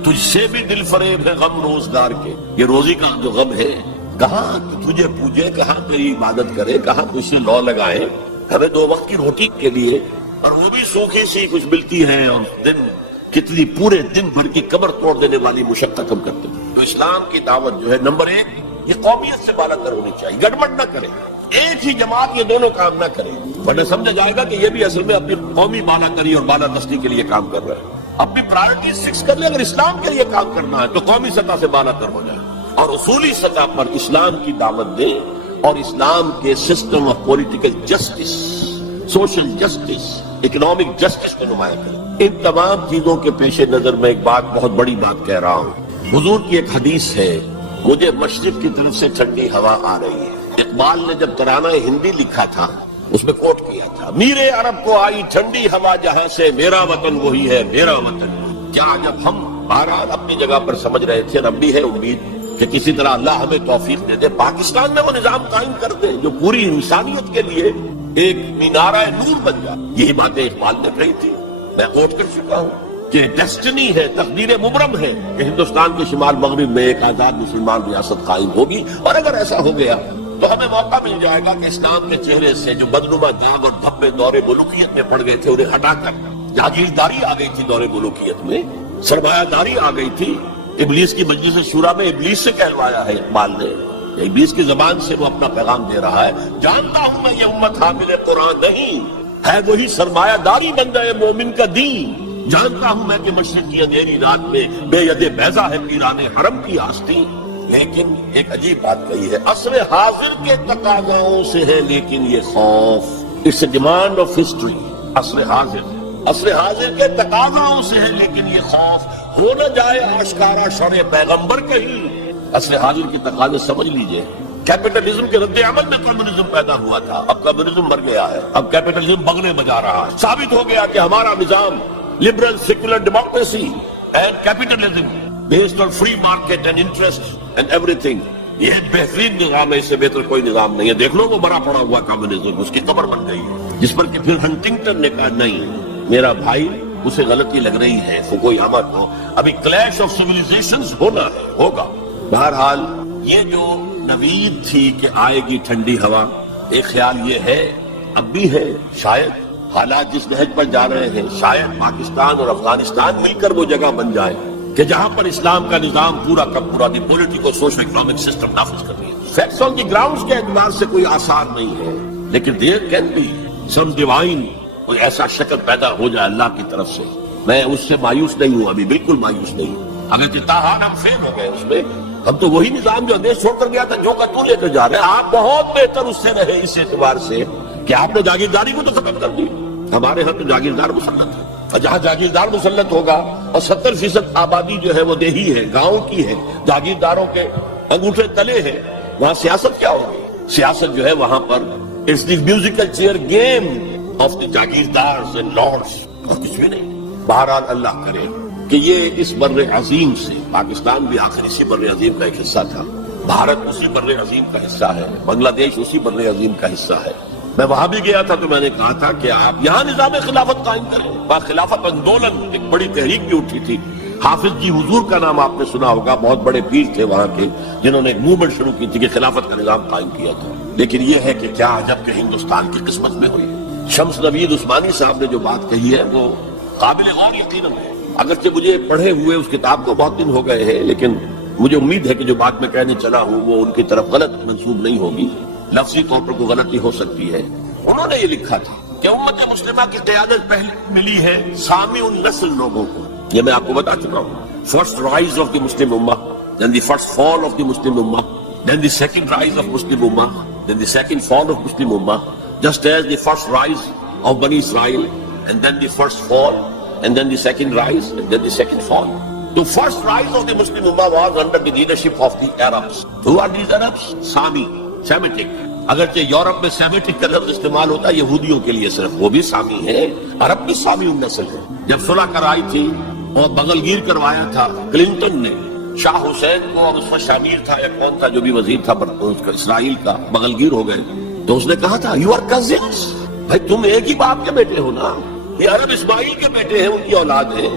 تجھ سے بھی دل فریب ہے غم روزگار کے. یہ روزی کا جو غم ہے, کہاں تجھے پوجے, کہاں تیری عبادت کرے, کہاں تجھ سے لو لگائے. ہمیں 2 وقت کی روٹی کے لیے, اور وہ بھی سوکھی سی کچھ ملتی ہے, اور دن کتنی پورے دن بھر کی کمر توڑ دینے والی مشقت ہم کرتے ہیں. تو اسلام کی دعوت جو ہے نمبر 1 یہ قومیت سے بالا تر ہونی چاہیے. گڑبڑ نہ کرے, ایک ہی جماعت یہ دونوں کام نہ کرے, ورنہ سمجھا جائے گا کہ یہ بھی اصل میں اپنی قومی بالا تری اور بالا دستی کے لیے کام کر رہا ہے. اپنی پرائرٹیز فکس کر لے. اگر اسلام کے لیے کام کرنا ہے تو قومی سطح سے بالا تر ہو جائے اور اصولی سطح پر اسلام کی دعوت دے اور اسلام کے system of political justice, social justice, economic justice کو نمایاں کرے. ان تمام چیزوں کے پیش نظر میں ایک بات, بہت بڑی بات کہہ رہا ہوں. حضور کی ایک حدیث ہے, مجھے مشرق کی طرف سے ٹھنڈی ہوا آ رہی ہے. اقبال نے جب ترانہ ہندی لکھا تھا اس میں کوٹ کیا تھا, میرے عرب کو آئی ٹھنڈی ہوا جہاں سے, میرا وطن وہی ہے میرا وطن. کیا جب ہم بہرحال اپنی جگہ پر سمجھ رہے تھے, رب بھی ہے امید کہ کسی طرح اللہ ہمیں توفیق دے دے, پاکستان میں وہ نظام قائم کر دے جو پوری انسانیت کے لیے ایک مینارہ نور بن جائے. یہی باتیں اقبال نے کہی تھی, میں کوٹ کر چکا ہوں کہ ڈیسٹنی ہے, تقدیر مبرم ہے کہ ہندوستان کے شمال مغرب میں ایک آزاد مسلمان ریاست قائم ہوگی. اور اگر ایسا ہو گیا تو ہمیں موقع مل جائے گا کہ اسلام کے چہرے سے جو بدنما داغ اور دھبے دور ملوکیت میں پڑ گئے تھے انہیں ہٹا کر جاگیرداری آ گئی تھی. دور ملوکیت میں سرمایہ داری آ گئی تھی. ابلیس کی مجلس شورا میں ابلیس سے کہلوایا ہے اقبال نے, ابلیس کی زبان سے وہ اپنا پیغام دے رہا ہے. جانتا ہوں میں یہ امت حامل قرآن نہیں ہے, وہی سرمایہ داری بندہ ہے مومن کا دین. جانتا ہوں میں کہ مشرق کی اندھیری رات میں بے ید بیضا ہے پیران حرم کی آستین. لیکن ایک عجیب بات کہی ہے, عصر حاضر کے تقاضاؤں سے ہے لیکن یہ خوف. It's a demand of history. عصر حاضر کے تقاضاؤں سے ہے لیکن یہ خوف, ہو نہ جائے آشکارا شرع پیغمبر کہیں. عصر حاضر کے تقاضے سمجھ لیجئے. کیپٹلزم کے رد عمل میں کمیونزم پیدا ہوا تھا, اب کمیونزم مر گیا ہے, اب کیپٹلزم بغلے بجا رہا ہے. ثابت ہو گیا کہ ہمارا نظام liberal secular democracy and capitalism based on free market and interest and every thing, یہ بہترین نظام ہے, اس سے بہتر کوئی نظام نہیں ہے. دیکھ لو وہ بڑا پڑا ہوا کمیونزم, اس کی قبر بن گئی ہے, جس پر کہ پھر ہنٹنگٹن نے کہا نہیں میرا بھائی اسے غلطی لگ رہی ہے, فوکویاما کو ابھی کلیش آف سیویلائزیشنز ہونا ہے, ہوگا. بہرحال یہ جو نوید تھی کہ آئے گی ٹھنڈی ہوا, ایک خیال یہ ہے, اب بھی ہے, شاید حالات جس نہج پر جا رہے ہیں شاید پاکستان اور افغانستان مل کر وہ جگہ بن جائے کہ جہاں پر اسلام کا نظام پورا کا پورا دی پولیٹیکل سوشل اکنامک سسٹم نافذ کر دیا. فیکٹس آن دی گراؤنڈز کے اعتبار سے کوئی آثار نہیں ہے, لیکن there can be some divine, کوئی ایسا شکل پیدا ہو جائے اللہ کی طرف سے. میں اس سے مایوس نہیں ہوں, ابھی بالکل مایوس نہیں ہوں. اگر جتنا ہم فیل ہو گئے اس میں, ہم تو وہی نظام جو دیش چھوڑ کر گیا تھا جو کا تو لے کر جا رہے ہیں. آپ بہت بہتر اس سے رہے اس اعتبار سے کہ آپ نے جاگیرداری کو تو ختم کر دی. ہمارے ہاں تو جاگیردار مسلط ہے, اور جہاں جاگیردار مسلط ہوگا اور 70% آبادی جو ہے وہ دیہی ہے, گاؤں کی ہے, جاگیرداروں کے انگوٹھے تلے ہیں, وہاں سیاست کیا ہوگی؟ سیاست جو ہے وہاں پر it's the musical chair game of the jagirdars and lords, اور کچھ بھی نہیں. بہرحال اللہ کرے کہ یہ اس بر عظیم سے, پاکستان بھی آخر اسی بر عظیم کا ایک حصہ تھا, بھارت اسی بر عظیم کا حصہ ہے, بنگلہ دیش اسی بر عظیم کا حصہ ہے. میں وہاں بھی گیا تھا تو میں نے کہا تھا کہ آپ یہاں نظام خلافت قائم کریں. خلافت آندولن ایک بڑی تحریک بھی اٹھی تھی. حافظ جی حضور کا نام آپ نے سنا ہوگا, بہت بڑے پیر تھے وہاں کے جنہوں نے ایک موومنٹ شروع کی تھی کہ خلافت کا نظام قائم کیا تھا. لیکن یہ ہے کہ کیا عجب کہ ہندوستان کی قسمت میں ہوئی. شمس نوید عثمانی صاحب نے جو بات کہی ہے وہ قابل غور یقیناً ہے. اگرچہ مجھے پڑھے ہوئے اس کتاب کو بہت دن ہو گئے ہیں, لیکن مجھے امید ہے کہ جو بات میں کہنے چلا ہوں وہ ان کی طرف غلط منسوب نہیں ہوگی. لفظی طور پر کوئی غلطی ہو سکتی ہے. انہوں نے یہ لکھا تھا کہ امت مسلمہ کی قیادت پہلے ملی ہے سامی النسل لوگوں کو. یہ میں آپ کو بتا چکا ہوں. فرسٹ رائز آف دی مسلم امہ, then the first fall of the Muslim ummah, then the second rise of Muslim ummah, then the second fall of Muslim ummah, just as the first rise of Bani Israel, and then the first fall, and then the second rise, and then the second fall. The first rise of the Muslim ummah was under the leadership of the Arabs. Who are these Arabs? Sami, Semitic. اگرچہ یورپ میں سیمیٹک کا لفظ استعمال ہوتا ہے یہودیوں کے لیے صرف, وہ بھی سامی ہے, عرب بھی سامی النسل ہے. جب صلح کرائی تھی اور بغل گیر کروایا تھا کلنٹن نے شاہ حسین کو, اور اس میں شامیر تھا یا کون تھا جو بھی وزیر تھا اسرائیل کا, بغل گیر ہو گئے, تو اس نے کہا تھا یو آر کزنس, بھائی تم ایک ہی باپ کے بیٹے ہو نا. یہ عرب اسماعیل کے بیٹے ہیں, ان کی اولاد ہے,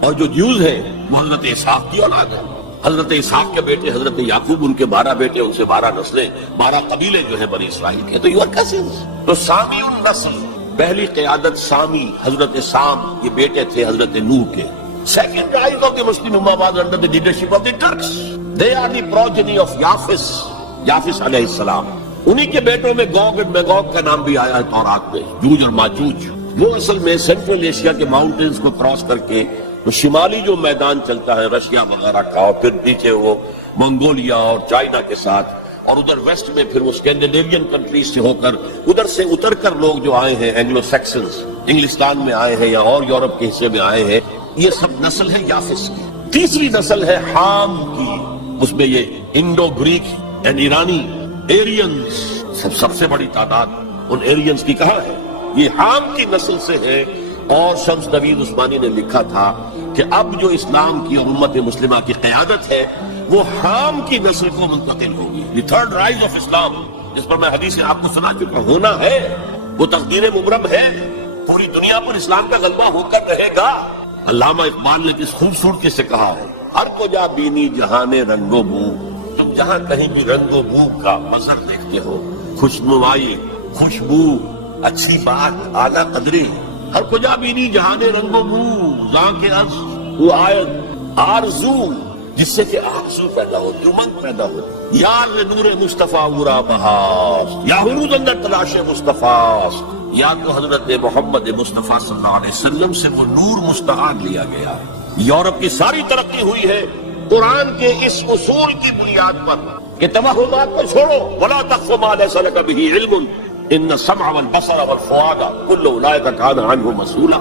اور جو جیوز ہیں وہ حضرت اسحاق کی اولاد ہے. حضرت اسحاق کے بیٹے حضرت یعقوب, ان کے 12 بیٹے, ان سے 12 نسلیں, 12 قبیلے جو ہیں بنی اسرائیل کے. تو یو آر کزنس. تو سامی النسل, پہلی قیادت سامی, حضرت سام, یہ بیٹے تھے حضرت نوح کے. Second rise of the Muslim Ummah was under the leadership of the Turks. They are the progeny of Yafis alayhi salam. انہی کے بیٹوں میں گوگ اور میگوگ کا نام بھی آیا ہے تورات میں، جوج اور ماجوج. وہ اصل میں سینٹرل ایشیا کے ماؤنٹینز کو کراس کر کے تو شمالی جو میدان چلتا ہے رشیا وغیرہ کا، اور پھر نیچے وہ منگولیا اور چائنا کے ساتھ، اور ادھر ویسٹ میں پھر وہ اسکینڈینیوین کنٹریز سے ہو کر ادھر سے اتر کر لوگ جو آئے ہیں اینگلو سیکسنز انگلستان میں آئے ہیں یا اور یورپ کے حصے میں آئے ہیں، یہ سب نسل ہے یافس کی. تیسری نسل ہے حام کی، اس میں یہ انڈو گریک اینڈ ایرانی ایرینز، سب سے بڑی تعداد ان ایرینز کی کہاں ہے؟ یہ حام کی نسل سے ہے. اور شمس نوید عثمانی نے لکھا تھا کہ اب جو اسلام کی اور امت مسلمہ کی قیادت ہے وہ حام کی نسل کو منتقل ہوگی. دی تھرڈ رائز آف اسلام، جس پر میں حدیث آپ کو سنا چکا ہونا ہے، وہ تقدیر مبرم ہے. پوری دنیا پر اسلام کا غلبہ ہو کر رہے گا. علامہ اقبال نے کس خوبصورتی سے کہا ہے، ہر کو جا بینی جہان رنگ و بو، تم جہاں کہیں بھی رنگ و بو کا منظر دیکھتے ہو، خوشنمائی، خوشبو، اچھی بات، اعلیٰ قدری، ہر کجا بینی جہان رنگ و بو، زاں کے از وہ آیت آرزو، جس سے کہ آرزو پیدا ہو، امنگ پیدا ہو. یار نور مصطفیٰ اورا بہاس، یا حروز اندر تلاش مصطفیٰ، یا تو حضرت محمد مصطفیٰ صلی اللہ علیہ وسلم سے وہ نور مستعار لیا گیا. یورپ کی ساری ترقی ہوئی ہے قرآن کے اس اصول کی بنیاد پر کہ توہمات کو چھوڑو، ولا تخف ما لیس لک بہ علم ان السمع والبصر والفؤاد کل اولئک کان عنہ مسئولا.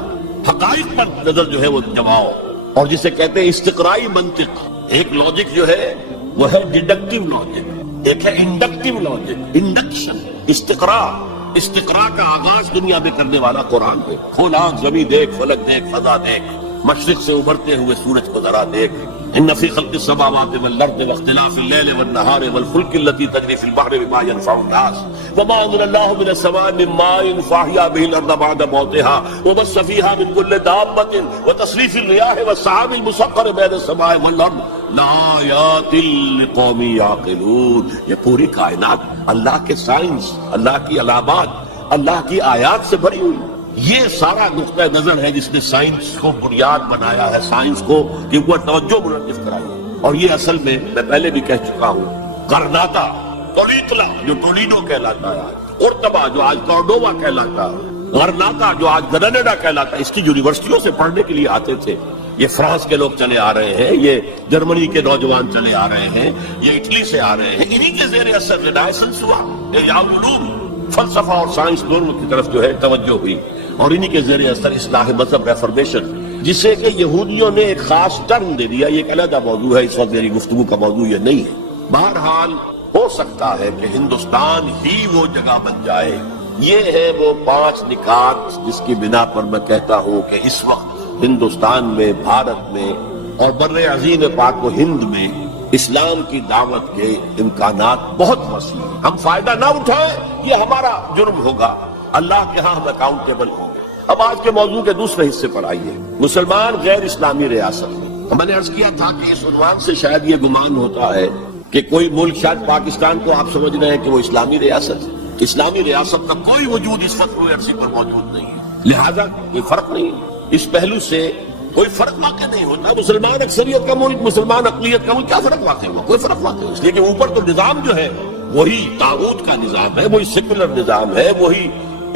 حقائق پر نظر جو ہے وہ جماؤ. اور جسے کہتے ہیں استقرائی منطق، ایک لاجک جو ہے وہ ہے ڈیڈکٹیو لاجک، ایک ہے انڈکٹیو لاجک، انڈکشن. استقرا کا آغاز دنیا میں کرنے والا قرآن ہے. کھول آنکھ، زمین دیکھ، فلک دیکھ، فضا دیکھ، مشرق سے ابھرتے ہوئے سورج کو ذرا دیکھ. ان فی خلق السماوات والارض واختلاف الليل والنهار والفلك التي تجري في البحر بما ينفع الناس وما انزل الله من السماء من ماء فاحيا به الارض بعد موتها وبث فيها من كل دابة وتصريف الرياح والسحاب المسخر بين السماء والارض لآیات لقوم یعقلون. یہ پوری کائنات اللہ کے سائنس، اللہ کی علامات، اللہ کی آیات سے بھری ہوئی. یہ سارا نقطہ نظر ہے جس نے سائنس کو بنیاد بنایا ہے، سائنس کو کہ وہ توجہ منعکس کرائی. اور یہ اصل میں پہلے بھی کہہ چکا ہوں، کرناتا، تولیتلا جو ٹولیڈو کہلاتا ہے، قرطبہ جو آج کارڈووا کہلاتا ہے، غرناطہ جو آج گرناڈا کہلاتا ہے، اس کی یونیورسٹیوں سے پڑھنے کے لیے آتے تھے. یہ فرانس کے لوگ چلے آ رہے ہیں، یہ جرمنی کے نوجوان چلے آ رہے ہیں، یہ اٹلی سے آ رہے ہیں. انہی کے زیر اثر رینائسنس ہوا، علوم، فلسفہ اور سائنس دونوں کی طرف جو ہے توجہ ہوئی. اور انہی کے زیر اثر اصلاح مذہب ریفارمیشن، جسے کہ یہودیوں نے ایک خاص ٹرم دے دیا. یہ ایک علیحدہ موضوع ہے، اس وقت میری گفتگو کا موضوع یہ نہیں ہے. بہرحال ہو سکتا ہے کہ ہندوستان ہی وہ جگہ بن جائے. یہ ہے وہ 5 نکات جس کی بنا پر میں کہتا ہوں کہ اس وقت ہندوستان میں، بھارت میں اور بر عظیم پاک و ہند میں اسلام کی دعوت کے امکانات بہت وسیع ہیں. ہم فائدہ نہ اٹھائیں یہ ہمارا جرم ہوگا، اللہ کے ہاں ہم اکاؤنٹیبل ہوں گے. اب آج کے موضوع کے دوسرے حصے پر آئیے، مسلمان غیر اسلامی ریاست. میں نے عرض کیا تھا کہ اس عنوان سے شاید یہ گمان ہوتا ہے کہ کوئی ملک، شاید پاکستان کو آپ سمجھ رہے ہیں کہ وہ اسلامی ریاست ہے. اسلامی ریاست کا کوئی وجود اس وقت روئے عرصے پر موجود نہیں ہے، لہذا کوئی فرق نہیں. اس پہلو سے کوئی فرق واقع نہیں ہوتا. مسلمان اکثریت کا ملک، مسلمان اقلیت کا ملک، کیا فرق واقع ہوا؟ کوئی فرق واقع ہوا. اس لیے کہ اوپر تو نظام جو ہے وہی طاغوت کا نظام ہے، وہی سیکولر نظام ہے، وہی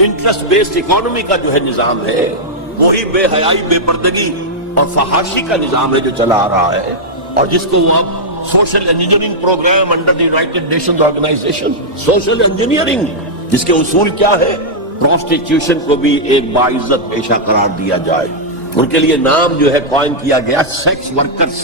انٹرسٹ بیسڈ اکانومی کا جو ہے نظام ہے، وہی بے حیائی، بے پردگی اور فحاشی کا نظام ہے جو چلا آ رہا ہے. اور جس کو وہ اب social engineering programme under the United Nations organisation, social engineering, جس کے اصول کیا ہے؟ پروسٹیٹیوشن کو بھی ایک باعزت پیشہ قرار دیا جائے. ان کے لیے نام جو ہے قائم کیا گیا سیکس ورکرز.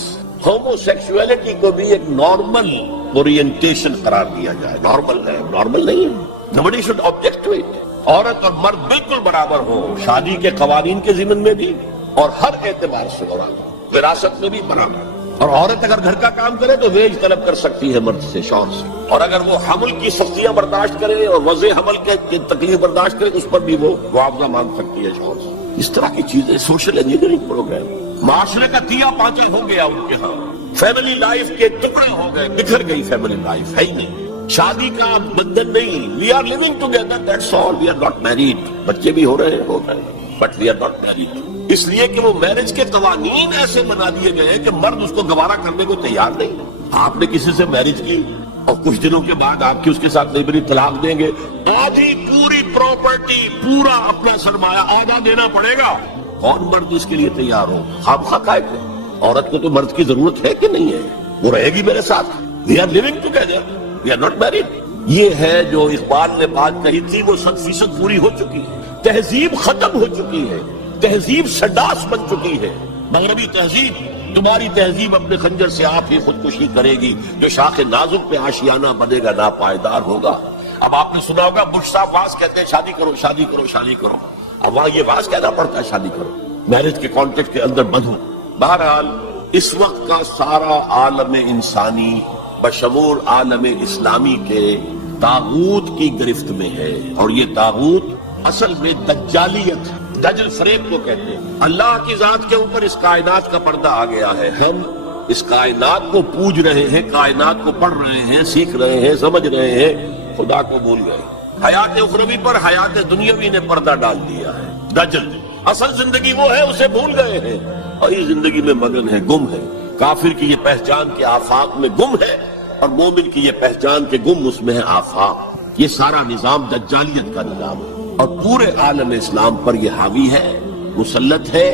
ہومو سیکسولیٹی کو بھی ایک نارمل اورینٹیشن قرار دیا جائے. نارمل ہے، نارمل نہیں ہے. Nobody should object to it. عورت اور مرد بالکل برابر ہو، شادی کے قوانین کے ضمن میں بھی اور ہر اعتبار سے برابر، وراثت میں بھی برابر. اور عورت اگر گھر کا کام کرے تو ویج طلب کر سکتی ہے مرد سے، شوہر سے. اور اگر وہ حمل کی سختیاں برداشت کرے اور وضع حمل کے تکلیف برداشت کرے، اس پر بھی وہ معاوضہ مانگ سکتی ہے شوہر سے. اس طرح کی چیزیں سوشل انجینئرنگ پروگرام. معاشرے کا تیا پانچا ہو گیا ان کے ہاں. فیملی لائف کے ٹکڑے ہو گئے، بکھر گئی فیملی لائف، ہے ہی نہیں. شادی کا بندھن نہیں. We are living together, that's all. We are not married. بچے بھی ہو رہے ہیں، but we are not married. اس لیے کہ وہ میرج کے قوانین ایسے بنا دیے گئے ہیں کہ مرد اس کو گوارا کرنے کو تیار نہیں ہے۔ آپ نے کسی سے میرج کی اور کچھ دنوں کے بعد آپ کی اس کے ساتھ نہیں بنی، طلاق دیں گے، آدھی پوری پراپرٹی، پورا اپنا سرمایہ آدھا دینا پڑے گا۔ کون مرد اس کے لیے تیار ہو؟ خواہ کائے کو عورت کو تو مرد کی ضرورت ہے کہ نہیں ہے؟ وہ رہے گی میرے ساتھ، we are living together, we are not married. یہ ہے جو اقبال نے بات کہی تھی، وہ 100% پوری ہو چکی ہے۔ تہذیب ختم ہو چکی ہے، تہذیب سڈاس بن چکی ہے۔ مغربی تہذیب، تمہاری تہذیب اپنے خنجر سے آپ ہی خودکشی کرے گی، جو شاخ نازک پہ آشیانہ بنے گا ناپائیدار ہوگا۔ اب آپ نے سنا ہوگا بش صاحب واز کہتے ہیں شادی کرو شادی کرو شادی کرو، اب وہاں یہ واز کہنا پڑتا ہے شادی کرو، میرج کے کانٹیکٹ کے اندر بندھو۔ بہرحال اس وقت کا سارا عالم انسانی بشمول عالم اسلامی کے طاغوت کی گرفت میں ہے، اور یہ طاغوت اصل میں دجالیت، دجل فریب کو کہتے ہیں۔ اللہ کی ذات کے اوپر اس کائنات کا پردہ آ گیا ہے، ہم اس کائنات کو پوج رہے ہیں، کائنات کو پڑھ رہے ہیں، سیکھ رہے ہیں، سمجھ رہے ہیں، خدا کو بھول گئے۔ حیات اخروی پر حیات دنیاوی نے پردہ ڈال دیا ہے، دجل۔ اصل زندگی وہ ہے، اسے بھول گئے ہیں، اور یہ زندگی میں مگن ہے، گم ہے۔ کافر کی یہ پہچان کے آفاق میں گم ہے، اور مومن کی یہ پہچان کے گم اس میں ہے آفاق۔ یہ سارا نظام دجالیت کا نظام ہے، اور پورے عالم اسلام پر یہ حاوی ہے، مسلط ہے،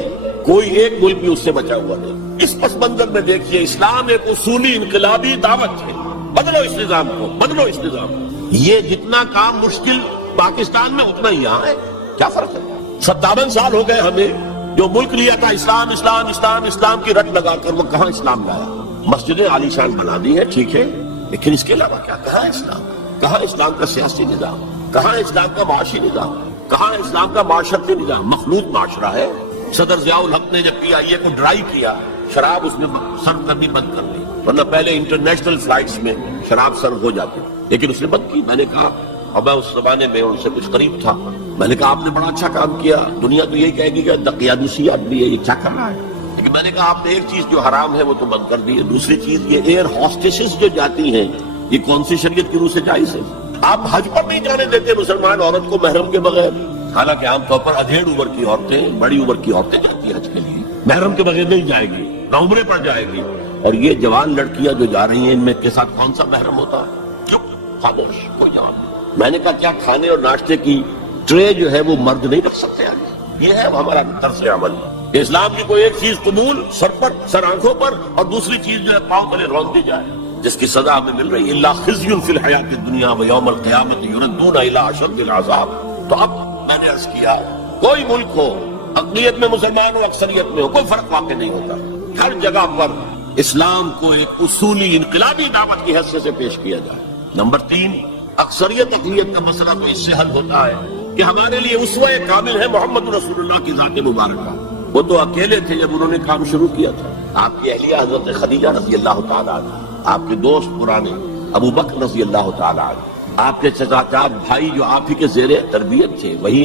کوئی ایک ملک بھی اس سے بچا ہوا نہیں۔ اس پس منظر میں دیکھیے، اسلام ایک اصولی انقلابی دعوت ہے، بدلو اس نظام کو، بدلو اس نظام کو۔ یہ جتنا کام مشکل پاکستان میں اتنا ہی یہاں ہے، کیا فرق ہے؟ 57 سال ہو گئے ہمیں، جو ملک لیا تھا اسلام اسلام اسلام اسلام کی رٹ لگا کر، وہ کہاں اسلام لایا؟ مسجدیں عالی شان بنا دی ہے، ٹھیک ہے، لیکن اس کے علاوہ کیا؟ کہاں اسلام؟ کہاں اسلام کا سیاسی نظام؟ کہاں اسلام کا معاشی نظام؟ کہاں اسلام کا معاشرتی نظام؟ مخلوط معاشرہ ہے۔ صدر ضیاء الحق نے جب PIA کو ڈرائی کیا، شراب اس میں سرو کرنی بند کر دی، ورنہ پہلے انٹرنیشنل فلائٹس میں شراب سرو ہو جاتی، لیکن اس نے بند کی۔ میں نے کہا، اور میں اس زمانے میں ان سے کچھ قریب تھا، میں نے کہا آپ نے بڑا اچھا کام کیا، دنیا تو یہی کہے گی کہ قیادوسی آدمی ہے، یہ کیا کر رہا ہے؟ لیکن میں نے کہا آپ نے ایک چیز جو حرام ہے وہ تو بند کر دی ہے، دوسری چیز یہ ایئر ہاسٹسز جو جاتی ہیں، یہ کون سی شریعت کی روح سے جائز ہے؟ آپ حج پر نہیں جانے دیتے مسلمان عورت کو محرم کے بغیر، حالانکہ عام طور پر ادھیڑ عمر کی عورتیں، بڑی عمر کی عورتیں جاتی ہیں حج کے لیے، محرم کے بغیر نہیں جائے گی، نہ عمرے پر جائے گی۔ اور یہ جوان لڑکیاں جو جا رہی ہیں، ان میں کے ساتھ کون سا محرم ہوتا ہے؟ چپ، خاموش، کوئی جواب نہیں۔ میں نے کہا کیا کھانے اور ناشتے کی ٹرے جو ہے وہ مرد نہیں رکھ سکتے آگے؟ یہ ہے ہمارا طرز عمل۔ اسلام کی کوئی ایک چیز قبول، سر پر، سر آنکھوں پر، اور دوسری چیز جو ہے پاؤں تلے رون دی جائے، جس کی سزا ہمیں مل رہی ہے، اللہ خزی فی الحیات الدنیا ویوم القیامت یردون الی اشد العذاب۔ تو اب میں نے عرض کیا، کوئی ملک ہو، اقلیت میں مسلمان ہو، اکثریت میں ہو، کوئی فرق واقع نہیں ہوتا، ہر جگہ پر اسلام کو ایک اصولی انقلابی دعوت کی حیثیت سے پیش کیا جائے۔ نمبر 3، اکثریت اقلیت کا مسئلہ تو اس سے حل ہوتا ہے کہ ہمارے لیے اسوہ کامل ہے محمد رسول اللہ کی ذات مبارکہ۔ وہ تو اکیلے تھے جب انہوں نے کام شروع کیا تھا۔ آپ کی اہلیہ حضرت خدیجہ رضی اللہ تعالیٰ عنہ، آپ کے دوست پرانے ابو بکر رضی اللہ تعالیٰ عنہ، آپ کے چچا بھائی جو آپ ہی کے زیر تربیت تھے وہی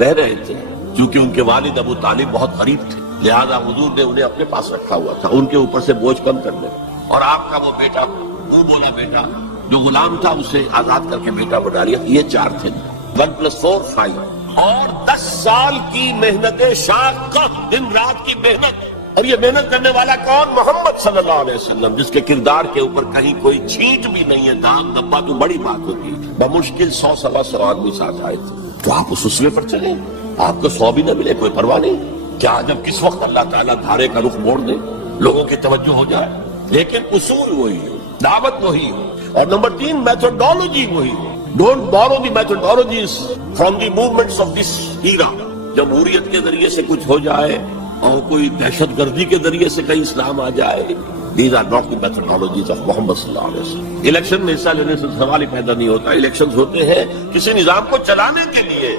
رہ رہے تھے، چونکہ ان کے والد ابو طالب بہت غریب تھے، لہذا حضور نے انہیں اپنے پاس رکھا ہوا تھا، ان کے اوپر سے بوجھ کم کرنے۔ اور آپ کا وہ بیٹا، وہ بولا بیٹا جو غلام تھا، اسے آزاد کر کے بیٹا بنا لیا۔ یہ 4 تھے، 1+4 5، اور 10 سال کی محنت شاقہ، دن رات کی محنت۔ اور یہ محنت کرنے والا کون؟ محمد صلی اللہ علیہ وسلم، جس کے کردار کے اوپر کہیں کوئی چھینٹ بھی نہیں ہے، داغ دبا تو بڑی بات ہوتی ہے۔ بمشکل 100-125 آدمی ساتھ آئے تھے، تو آپ اس اسوے پر چلیں، آپ کو 100 بھی نہ ملے کوئی پرواہ نہیں۔ کیا جب کس وقت اللہ تعالیٰ دھارے کا رخ موڑ دے، لوگوں کی توجہ ہو جائے، لیکن اصول وہی ہو، دعوت وہی ہو، اور نمبر 3 میتھڈالوجی وہی ہو۔ Don't borrow the methodologies from the movements of this era. جمہوریت کے ذریعے سے کچھ ہو جائے اور کوئی دہشت گردی کے ذریعے سے کہیں اسلام آ جائے، these are not the methodologies of Muhammad صلی اللہ علیہ وسلم۔ الیکشن میں حصہ لینے سے سوال ہی پیدا نہیں ہوتا، الیکشنز ہوتے ہیں کسی نظام کو چلانے کے لیے،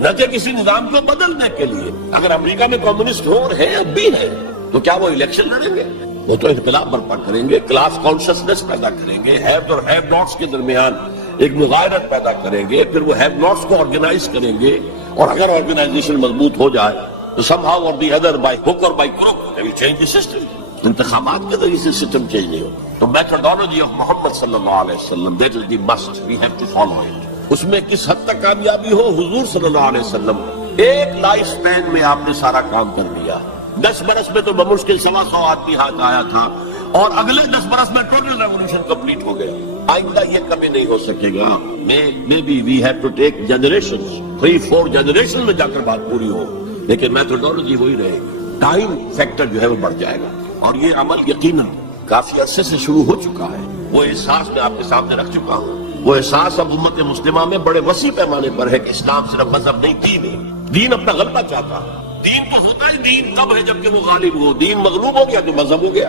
نہ کہ کسی نظام کو بدلنے کے لیے۔ اگر امریکہ میں کمیونسٹ ہو رہے اب بھی ہیں، تو کیا وہ الیکشن لڑیں گے؟ وہ تو انقلاب برپا کریں گے، کلاس کانشسنس پیدا کریں گے، ہیوز اور ہیو ناٹس کے درمیان ایک مغایرت پیدا کریں گے، پھر وہ ہیو ناٹس کو آرگنائز کریں گے، اور اگر آرگنائزیشن مضبوط ہو جائے تو somehow or the other, by hook or by crook, they will change the system۔ انتخابات کے ذریعے سے سسٹم چینج نہیں ہوتا۔ تو میتھڈالوجی آف محمد صلی اللہ علیہ وسلم، that is the must, we have to follow it۔ اس میں کس حد تک کامیابی ہو، حضور صلی اللہ علیہ وسلم ایک لائف سپین میں آپ نے سارا کام کر لیا. 10 برس میں تو بمشکل 125 آدمی ہاتھ آیا تھا, اور اگلے 10 برس میں ٹوٹل ریولوشن کمپلیٹ ہو گیا. آئندہ یہ کبھی نہیں ہو سکے گا. May be we have to take generation 3-4 generation میں جا کر بات پوری ہو, لیکن میتھڈولوجی وہی رہے گی. ٹائم فیکٹر جو ہے وہ بڑھ جائے گا, اور یہ عمل یقیناً کافی عرصے سے شروع ہو چکا ہے. وہ احساس میں آپ کے سامنے رکھ چکا ہوں. وہ احساس اب امت مسلمہ میں بڑے وسیع پیمانے پر ہے کہ اسلام صرف مذہب نہیں, دین ہے. دین اپنا غلبہ چاہتا ہے. دین تو ہوتا ہی دین تب ہے جبکہ وہ غالب ہو. دین مغلوب ہو گیا تو مذہب ہو گیا.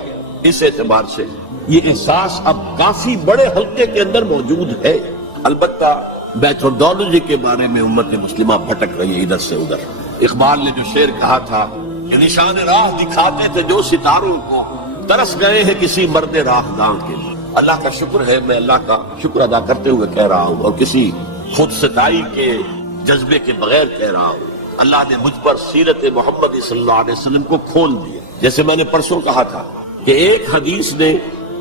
اس اعتبار سے یہ احساس اب کافی بڑے حلقے کے اندر موجود ہے. البتہ میتھڈولوجی کے بارے میں امت مسلمہ بھٹک رہی ہے ادھر سے ادھر. اقبال نے جو شعر کہا تھا کہ نشان راہ دکھاتے تھے جو ستاروں کو, ترس گئے ہیں کسی مرد راہداں کے لیے. اللہ کا شکر ہے, میں اللہ کا شکر ادا کرتے ہوئے کہہ رہا ہوں, اور کسی خود ستائی کے جذبے کے بغیر کہہ رہا ہوں, اللہ نے مجھ پر سیرت محمد صلی اللہ علیہ وسلم کو کھول دیا. جیسے میں نے پرسوں کہا تھا کہ ایک حدیث نے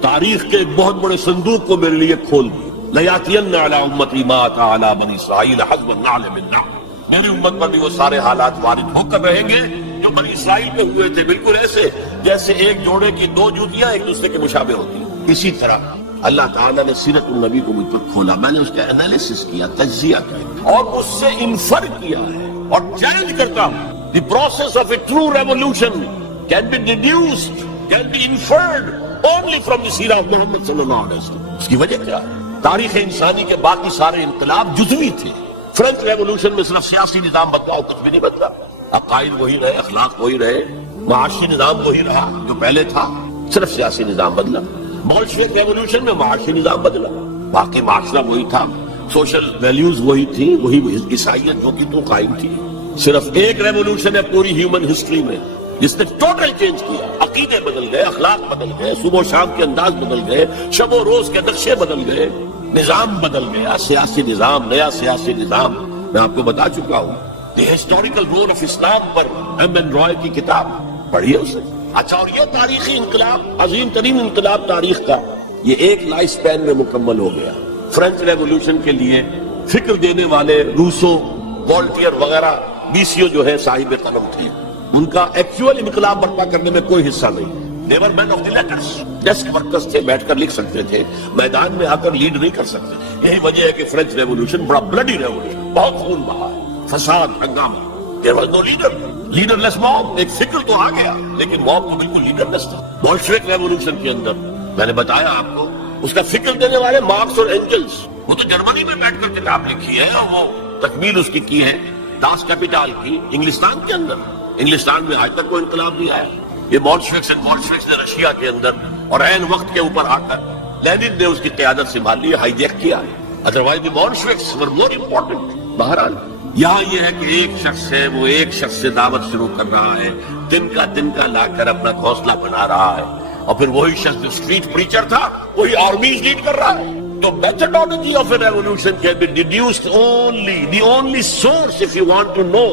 تاریخ کے ایک بہت بڑے صندوق کو میرے لیے کھول دیا. لَيَأْتِيَنَّ عَلَىٰ أُمَّتِي مَا أَتَىٰ عَلَىٰ بَنِي إِسْرَائِيلَ حَسْبَ النَّعْلِ بِالنَّعْلِ. میری امت پر بھی وہ سارے حالات وارد ہو کر رہیں گے جو بنی اسرائیل میں ہوئے تھے, بالکل ایسے جیسے ایک جوڑے کی 2 جوتیاں ایک دوسرے کے مشابہ ہوتی ہیں. اسی طرح اللہ تعالیٰ نے سیرت النبی کو مجھ پر کھولا. میں نے اس کا انالیسس کیا, تجزیہ کیا, اور اس سے انفر کیا ہے, اور چیلنج کرتا ہوں. The process of a true revolution can be deduced, can be inferred only from the سیرہ of محمد صلی اللہ علیہ وسلم. اس کی وجہ کیا ہے؟ تاریخ انسانی کے باقی سارے انقلاب جزوی تھے. فرنچ ریولوشن میں صرف سیاسی نظام بدلا, کچھ بھی نہیں بدلا. عقائد وہی رہے, اخلاق وہی رہے, معاشی نظام وہی رہا جو پہلے تھا, صرف سیاسی نظام بدلا. بولشوک ریولوشن میں معاشی نظام بدلا, باقی معاشرہ وہی تھا, سوشل ویلیوز وہی تھی, وہی عیسائیت جو کہ تو قائم تھی. صرف ایک ریولوشن ہے پوری ہیومن ہسٹری میں جس نے ٹوٹل چینج کیا. عقیدے بدل گئے, اخلاق بدل گئے, صبح و شام کے انداز بدل گئے, شب و روز کے نقشے بدل گئے, نظام بدل گیا, سیاسی نظام, نیا سیاسی نظام. میں آپ کو بتا چکا ہوں the historical role of Islam پر ایم این رائے کی کتاب پڑھیے اسے. اچھا, اور یہ تاریخی انقلاب, عظیم ترین انقلاب تاریخ کا, یہ ایک لائف سپین میں مکمل ہو گیا. فرنچ ریولوشن کے لیے فکر دینے والے روسو, وولٹیئر وغیرہ بیسیو جو ہے صاحب قلم تھے, ان کا ایکچوئل انقلاب برپا کرنے میں کوئی حصہ نہیں. They were men of the letters, desk workers تھے, بیٹھ کر لکھ سکتے تھے, میدان میں آ کر لیڈ نہیں کر سکتے. یہی وجہ ہے کہ فرنچ ریولوشن بڑا بلڈی ریولوشن, بہت خون بہا, فساد, ہنگامہ. There was no leader, leaderless mob. ایک فکر تو آ گیا لیکن موب تو بالکل لیڈرلیس تھا. بولشوک ریولوشن کے اندر میں نے بتایا آپ کو, اس کا فکر دینے والے مارکس اور اینجلز, وہ تو جرمنی میں بیٹھ کر کتاب لکھی ہے, اور وہ تکمیل اس کی ہے داس کیپیٹال کی انگلستان کے اندر. انگلستان میں آج تک کوئی انقلاب نہیں آیا. یہ بولشوکس نے رشیا کے اندر اور عین وقت کے اوپر آ کر لینن نے اس کی قیادت سنبھال لی, ہائی جیک کیا ہے. ادروائز دی بولشوکس ور مور امپورٹنٹ. بہرحال یہاں یہ ہے کہ ایک شخص ہے, وہ ایک شخص سے دعوت شروع کر رہا ہے, دن کا لا کر اپنا گھونسلہ بنا رہا ہے, اور پھر وہی شخص جو اسٹریٹ پریچر تھا وہی آرمیز لیڈ کر رہا ہے. تو methodology of a revolution can be deduced only, the only source if you want to know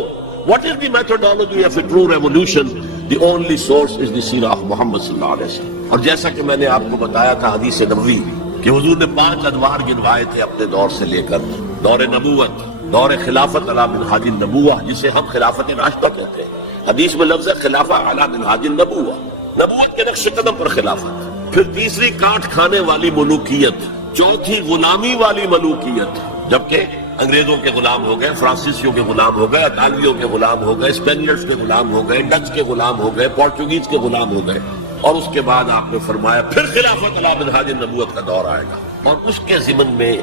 what is the methodology of a true revolution, the only source is the سیرہ of محمد صلی اللہ علیہ وسلم. اور جیسا کہ میں نے آپ کو بتایا تھا حدیث نبوی کہ حضور نے 5 ادوار گنوائے تھے اپنے دور سے لے کر دور نبوت, دور خلافت علی منہاج النبوہ, جسے ہم خلافت راشدہ کہتے ہیں. حدیث میں لفظ ہے خلافہ علی منہاج النبوہ, نبوت کے نقش قدم پر خلافت. پھر تیسری کاٹ کھانے والی ملوکیت, چوتھی غلامی والی ملوکیت, جبکہ انگریزوں کے غلام ہو گئے, فرانسیسیوں کے غلام ہو گئے, اطالویوں کے غلام ہو گئے, اسپینیئرز کے غلام ہو گئے, ڈچ کے غلام ہو گئے, پورچوگیز کے غلام ہو گئے. اور اس کے بعد آپ نے فرمایا پھر خلافت علی منہاج النبوت کا دور آئے گا. اور اس کے ضمن میں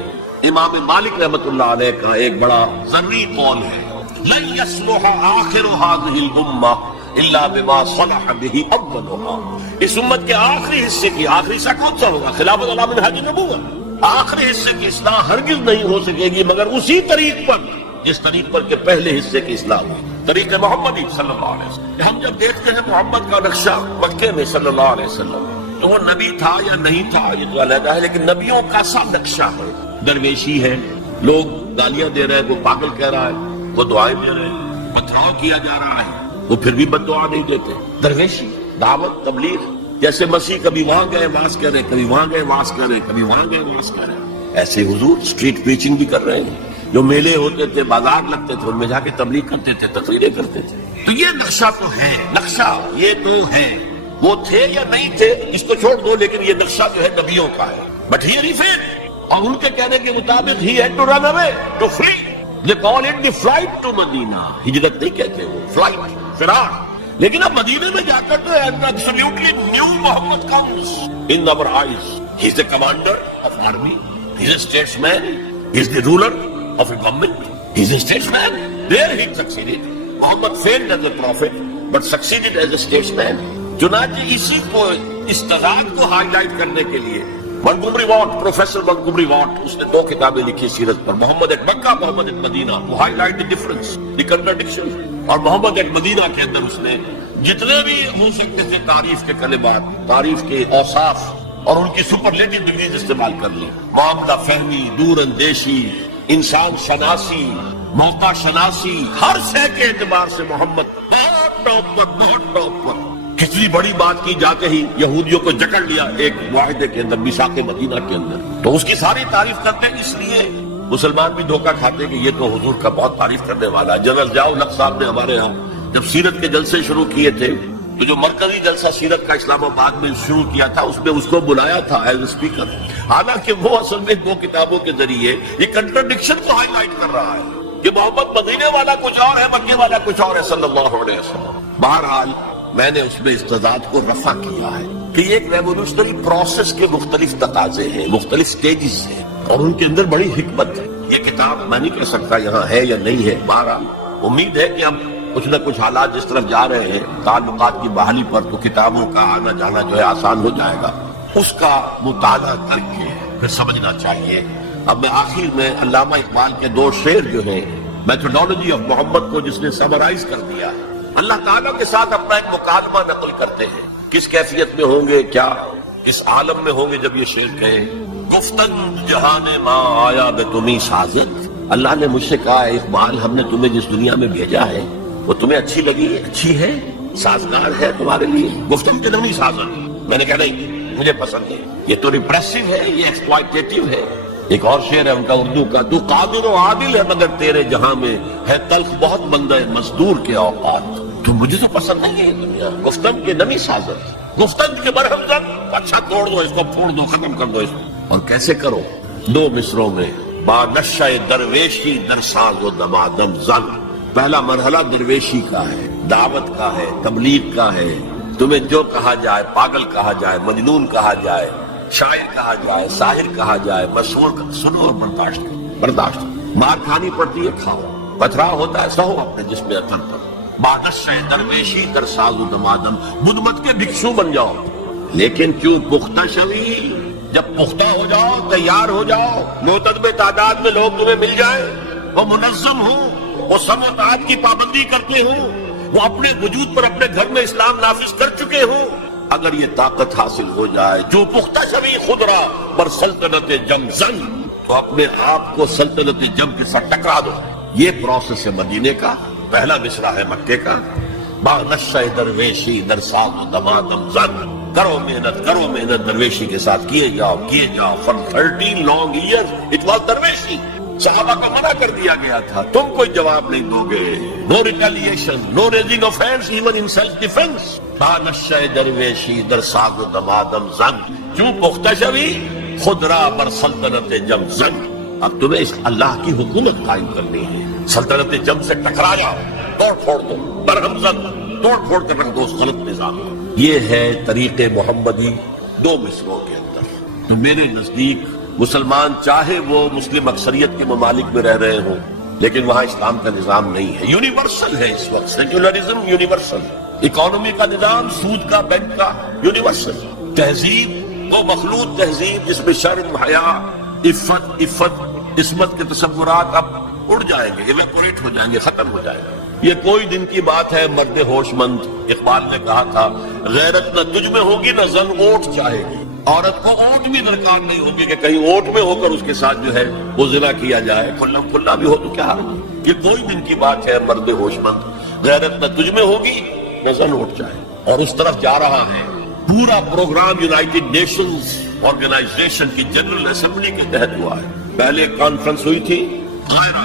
امام مالک رحمۃ اللہ علیہ کا ایک بڑا ضروری قول ہے, لن يصلح آخر هذه الامة الا بما صلح به اولها. اس امت کے آخری حصے کی, آخری حصہ کون سا ہوگا؟ خلافت علی منہاج النبوت. آخری حصے کی اصلاح ہرگز نہیں ہو سکے گی مگر اسی طریق پر جس طریق پر کہ پہلے حصے کی اصلاح ہوئی, طریق محمدی صلی اللہ علیہ وسلم. ہم جب دیکھتے ہیں محمد کا نقشہ مکے میں صلی اللہ علیہ وسلم, تو وہ نبی تھا یا نہیں تھا یہ تو علیحدہ ہے, لیکن نبیوں کا سا نقشہ ہے. درویشی ہے, لوگ گالیاں دے رہے ہیں, وہ پاگل کہہ رہا ہے, وہ دعائیں دے رہے ہیں, پتھراؤ کیا جا رہا ہے, وہ پھر بھی بد دعا نہیں دیتے. درویشی, دعوت, تبلیغ. جیسے مسیح کبھی وہاں گئے واز کرے, کبھی وہاں گئے واز کرے, کبھی وہاں گئے واز کرے, ایسے حضور اسٹریٹ پریچنگ بھی کر رہے ہیں. جو میلے ہوتے تھے، بازار لگتے تھے، ان میں جا کے تبلیغ کرتے تھے، تقریریں کرتے تھے. تو یہ نقشہ تو ہے، نقشہ یہ تو ہے. وہ تھے یا نہیں تھے اس کو چھوڑ دو، لیکن یہ نقشہ جو ہے نبیوں کا ہے. بٹ ہیئر ہی فیل، اور ان کے کہنے کے مطابق ہی head to run away to flee. They call it the flight to Medina. ہجرت نہیں کہتے وہ، فلائٹ، فرار. لیکن اب مدینے میں جا کر تو absolutely new Muhammad comes in our eyes. He is the commander of army. He is a statesman. He is the ruler of a government. He is a statesman. There he succeeded. Muhammad failed as a prophet, but succeeded as a statesman. چنانچہ اسی کو اس تضاد کو ہائی لائٹ کرنے کے لیے منگومری واٹ، پروفیسر منگومری واٹ، اس نے 2 کتابیں لکھی سیرت پر، محمد at Mecca, Muhammad at Medina. وہ high light the difference, the contradiction. اور محمد ایٹ مدینہ کے اندر اس نے جتنے بھی ہو سکتے تھے تعریف کے کلمات، تعریف کے اوصاف اور ان کی سپرلیٹو ڈگریز استعمال کر لی. معاملہ فہمی، دور اندیشی، انسان شناسی، موقع شناسی، ہر شے کے اعتبار سے محمد بہت ٹاپ پر، بہت ٹاپ پر. کتنی بڑی بات کی، جاتے ہی یہودیوں کو جکڑ لیا ایک معاہدے کے اندر، میثاق مدینہ کے اندر. تو اس کی ساری تعریف کرتے ہیں. اس لیے مسلمان بھی دھوکہ کھاتے کہ یہ تو حضور کا بہت تعریف کرنے والا ہے. جنرل ضیاء الحق صاحب نے ہمارے ہاں جب سیرت کے جلسے شروع کیے تھے تو جو مرکزی جلسہ سیرت کا اسلام آباد میں شروع کیا تھا، اس میں اس کو بلایا تھا ایز اسپیکر. حالانکہ وہ اصل میں 2 کتابوں کے ذریعے یہ کنٹرڈکشن کو ہائی لائٹ کر رہا ہے کہ محمد مدینے والا کچھ اور ہے، مکے والا کچھ اور ہے صلی اللہ علیہ وسلم. بہرحال میں نے اس میں استعداد کو رفع کیا ہے کہ یہ ایک ریولوشنری پروسیس کے مختلف تقاضے ہیں، مختلف سٹیجز ہیں، اور ان کے اندر بڑی حکمت ہے. یہ کتاب میں نہیں کہہ سکتا یہاں ہے یا نہیں ہے. بہرحال امید ہے کہ ہم کچھ نہ کچھ حالات جس طرف جا رہے ہیں تعلقات کی بحالی پر، تو کتابوں کا آنا جانا جو ہے آسان ہو جائے گا. اس کا مطالعہ کر کے پھر سمجھنا چاہیے. اب میں آخر میں علامہ اقبال کے 2 شعر جو ہیں میتھڈالوجی آف محمد کو جس نے سمرائز کر دیا، اللہ تعالیٰ کے ساتھ اپنا ایک مکالمہ نقل کرتے ہیں. کس کیفیت میں ہوں گے، کیا کس عالم میں ہوں گے جب یہ شعر کہیں. گفتن جہان ماں آیا بے تمہیں سازد. اللہ نے مجھ سے کہا ہے اقبال، ہم نے تمہیں جس دنیا میں بھیجا ہے وہ تمہیں اچھی لگی، اچھی ہے، سازگار ہے تمہارے لیے. گفتن کے نہیں سازد. میں نے کہا نہیں، مجھے پسند ہے. یہ تو ریپریسو ہے، یہ ایکسپلائٹیٹو ہے. ایک اور شعر ہے ان کا اردو کا، تو قادر و عادل ہے مگر تیرے جہاں میں ہے تلخ بہت بندہ مزدور کے اوقات. تو مجھے تو پسند نہیں ہے یہ دنیا. گفتن کے نمی سازد، گفتن کے برہم زن. اچھا توڑ دو اس کو، پھوڑ دو، ختم کر دو اس کو. اور کیسے کرو؟ 2 مصروں میں. با نشہ درویشی در ساز و دمادم زن. پہلا مرحلہ درویشی کا ہے، دعوت کا ہے، تبلیغ کا ہے. تمہیں جو کہا جائے، پاگل کہا جائے، مجنون کہا جائے، شاعر کہا جائے، ساحر کہا جائے، مسحور سنو اور برداشت. مار کھانی پڑتی ہے، کھاؤ. پتھرا ہوتا ہے، سہو اپنے جسم اثر پر. بادشاہ درویشی در ساز و دمادم. بدھ مت کے بھکشو بن جاؤ، لیکن کیوں پختہ شوی. جب پختہ ہو جاؤ، تیار ہو جاؤ، معتدب تعداد میں لوگ تمہیں مل جائیں، وہ منظم ہوں، وہ سماعت کی پابندی کرتے ہوں، وہ اپنے وجود پر اپنے گھر میں اسلام نافذ کر چکے ہوں. اگر یہ طاقت حاصل ہو جائے، جو پختہ شوی خودرا پر سلطنت جم زن، تو اپنے آپ کو سلطنت جم کے ساتھ ٹکرا دو. یہ پروسیس ہے مدینے کا. پہلا مصرع ہے مکے کا، با نشہ درویشی در ساز و دمادم زن. کرو محنت درویشی کے ساتھ کیے جاؤ. For 13 long years it was درویشی. صحابہ کو منع کر دیا گیا تھا، تم کوئی جواب نہیں دو گے. No retaliation, no raising of hands even in self defense. با نشہ درویشی در ساز و دمادم زن. کیوں پختہ شوی خودرا بر سلطنت جم زن. اب تمہیں اس اللہ کی حکومت قائم کرنی ہے. سلطنت جم سے ٹکرا جاؤ، توڑ پھوڑ دو، برہم زن، توڑ پھوڑ کر رکھ دو اس غلط نظام کو. یہ ہے طریق محمدی 2 مصروں کے اندر. تو میرے نزدیک مسلمان چاہے وہ مسلم اکثریت کے ممالک میں رہ رہے ہوں، لیکن وہاں اسلام کا نظام نہیں ہے. یونیورسل ہے اس وقت، سیکولرزم یونیورسل. اکانومی کا نظام، سود کا، بینک کا، یونیورسل. تہذیب وہ مخلوط تہذیب جس میں شرم، حیا، عفت، عصمت کے تصورات اب اڑ جائیں گے، ایویپوریٹ ہو جائیں گے، ختم ہو جائیں گے. یہ کوئی دن کی بات ہے. مرد ہوش مند اقبال نے کہا تھا، غیرت نہ تجھ میں ہوگی نہ زن اوٹ چاہے گی. عورت کو اوٹ بھی درکار نہیں ہوگی کہ کہیں اوٹ میں ہو کر اس کے ساتھ جو ہے وہ زنا کیا جائے. کھلا بھی ہو تو کیا حال. یہ کوئی دن کی بات ہے. مرد ہوش مند، غیرت نہ تجھ میں ہوگی نہ زن اوٹ چاہے. اور اس طرف جا رہا ہے. پورا پروگرام یونائٹڈ نیشنز آرگنائزیشن کی جنرل اسمبلی کے تحت ہوا ہے. پہلے کانفرنس ہوئی تھی قاہرہ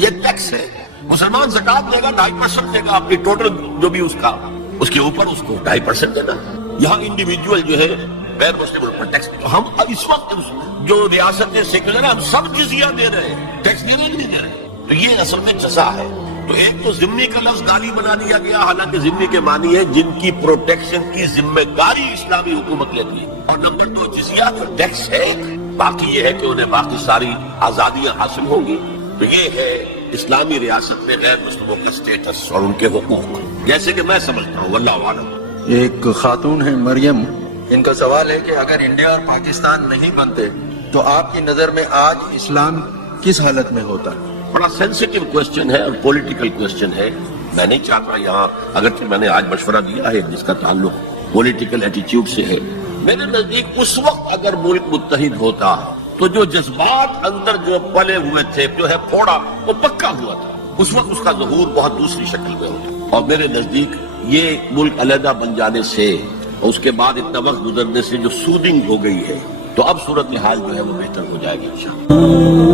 یہ ٹیکس ہے. مسلمان زکات دے گا 2.5% دے گا اپنی ٹوٹل جو بھی اس کا، اس کے اوپر اس کو 2.5% دینا. یہاں انڈیویجول جو ہے غیر مسلم پر ٹیکس. ہم اب اس وقت جو ریاستیں سیکولر ہیں ہم سب جزیہ دے رہے ہیں، ٹیکس دے رہے نہیں دے رہے. تو یہ اصل میں جزا ہے. تو ایک تو ذمہ کا لفظ گالی بنا دیا گیا، حالانکہ ذمہ کے معنی ہے جن کی پروٹیکشن کی ذمہ داری اسلامی حکومت لیتی ہے. اور نمبر 2 جزیہ تو ٹیکس ہے. باقی یہ ہے کہ انہیں باقی ساری آزادیاں حاصل ہوں گی. تو یہ ہے اسلامی ریاست میں غیر مسلموں کے اسٹیٹس اور ان کے حقوق، جیسے کہ میں سمجھتا ہوں. واللہ اعلم. ایک خاتون ہے مریم، ان کا سوال ہے کہ اگر انڈیا اور پاکستان نہیں بنتے تو آپ کی نظر میں آج اسلام کس حالت میں ہوتا؟ بڑا سینسیٹیو کوشچن ہے اور پولیٹیکل کوشچن ہے. میں نہیں چاہتا یہاں، اگرچہ میں نے آج مشورہ دیا ہے جس کا تعلق پولیٹیکل ایٹیٹیوڈ سے ہے. میرے نزدیک اس وقت اگر ملک متحد ہوتا تو جو جذبات اندر جو پلے ہوئے تھے، جو ہے پھوڑا، وہ پکا ہوا تھا. اس وقت اس کا ظہور بہت دوسری شکل میں ہوتا. اور میرے نزدیک یہ ملک علیحدہ بن جانے سے اور اس کے بعد اتنا وقت گزرنے سے جو سودنگ ہو گئی ہے، تو اب صورتحال جو ہے وہ بہتر ہو جائے گی انشاءاللہ.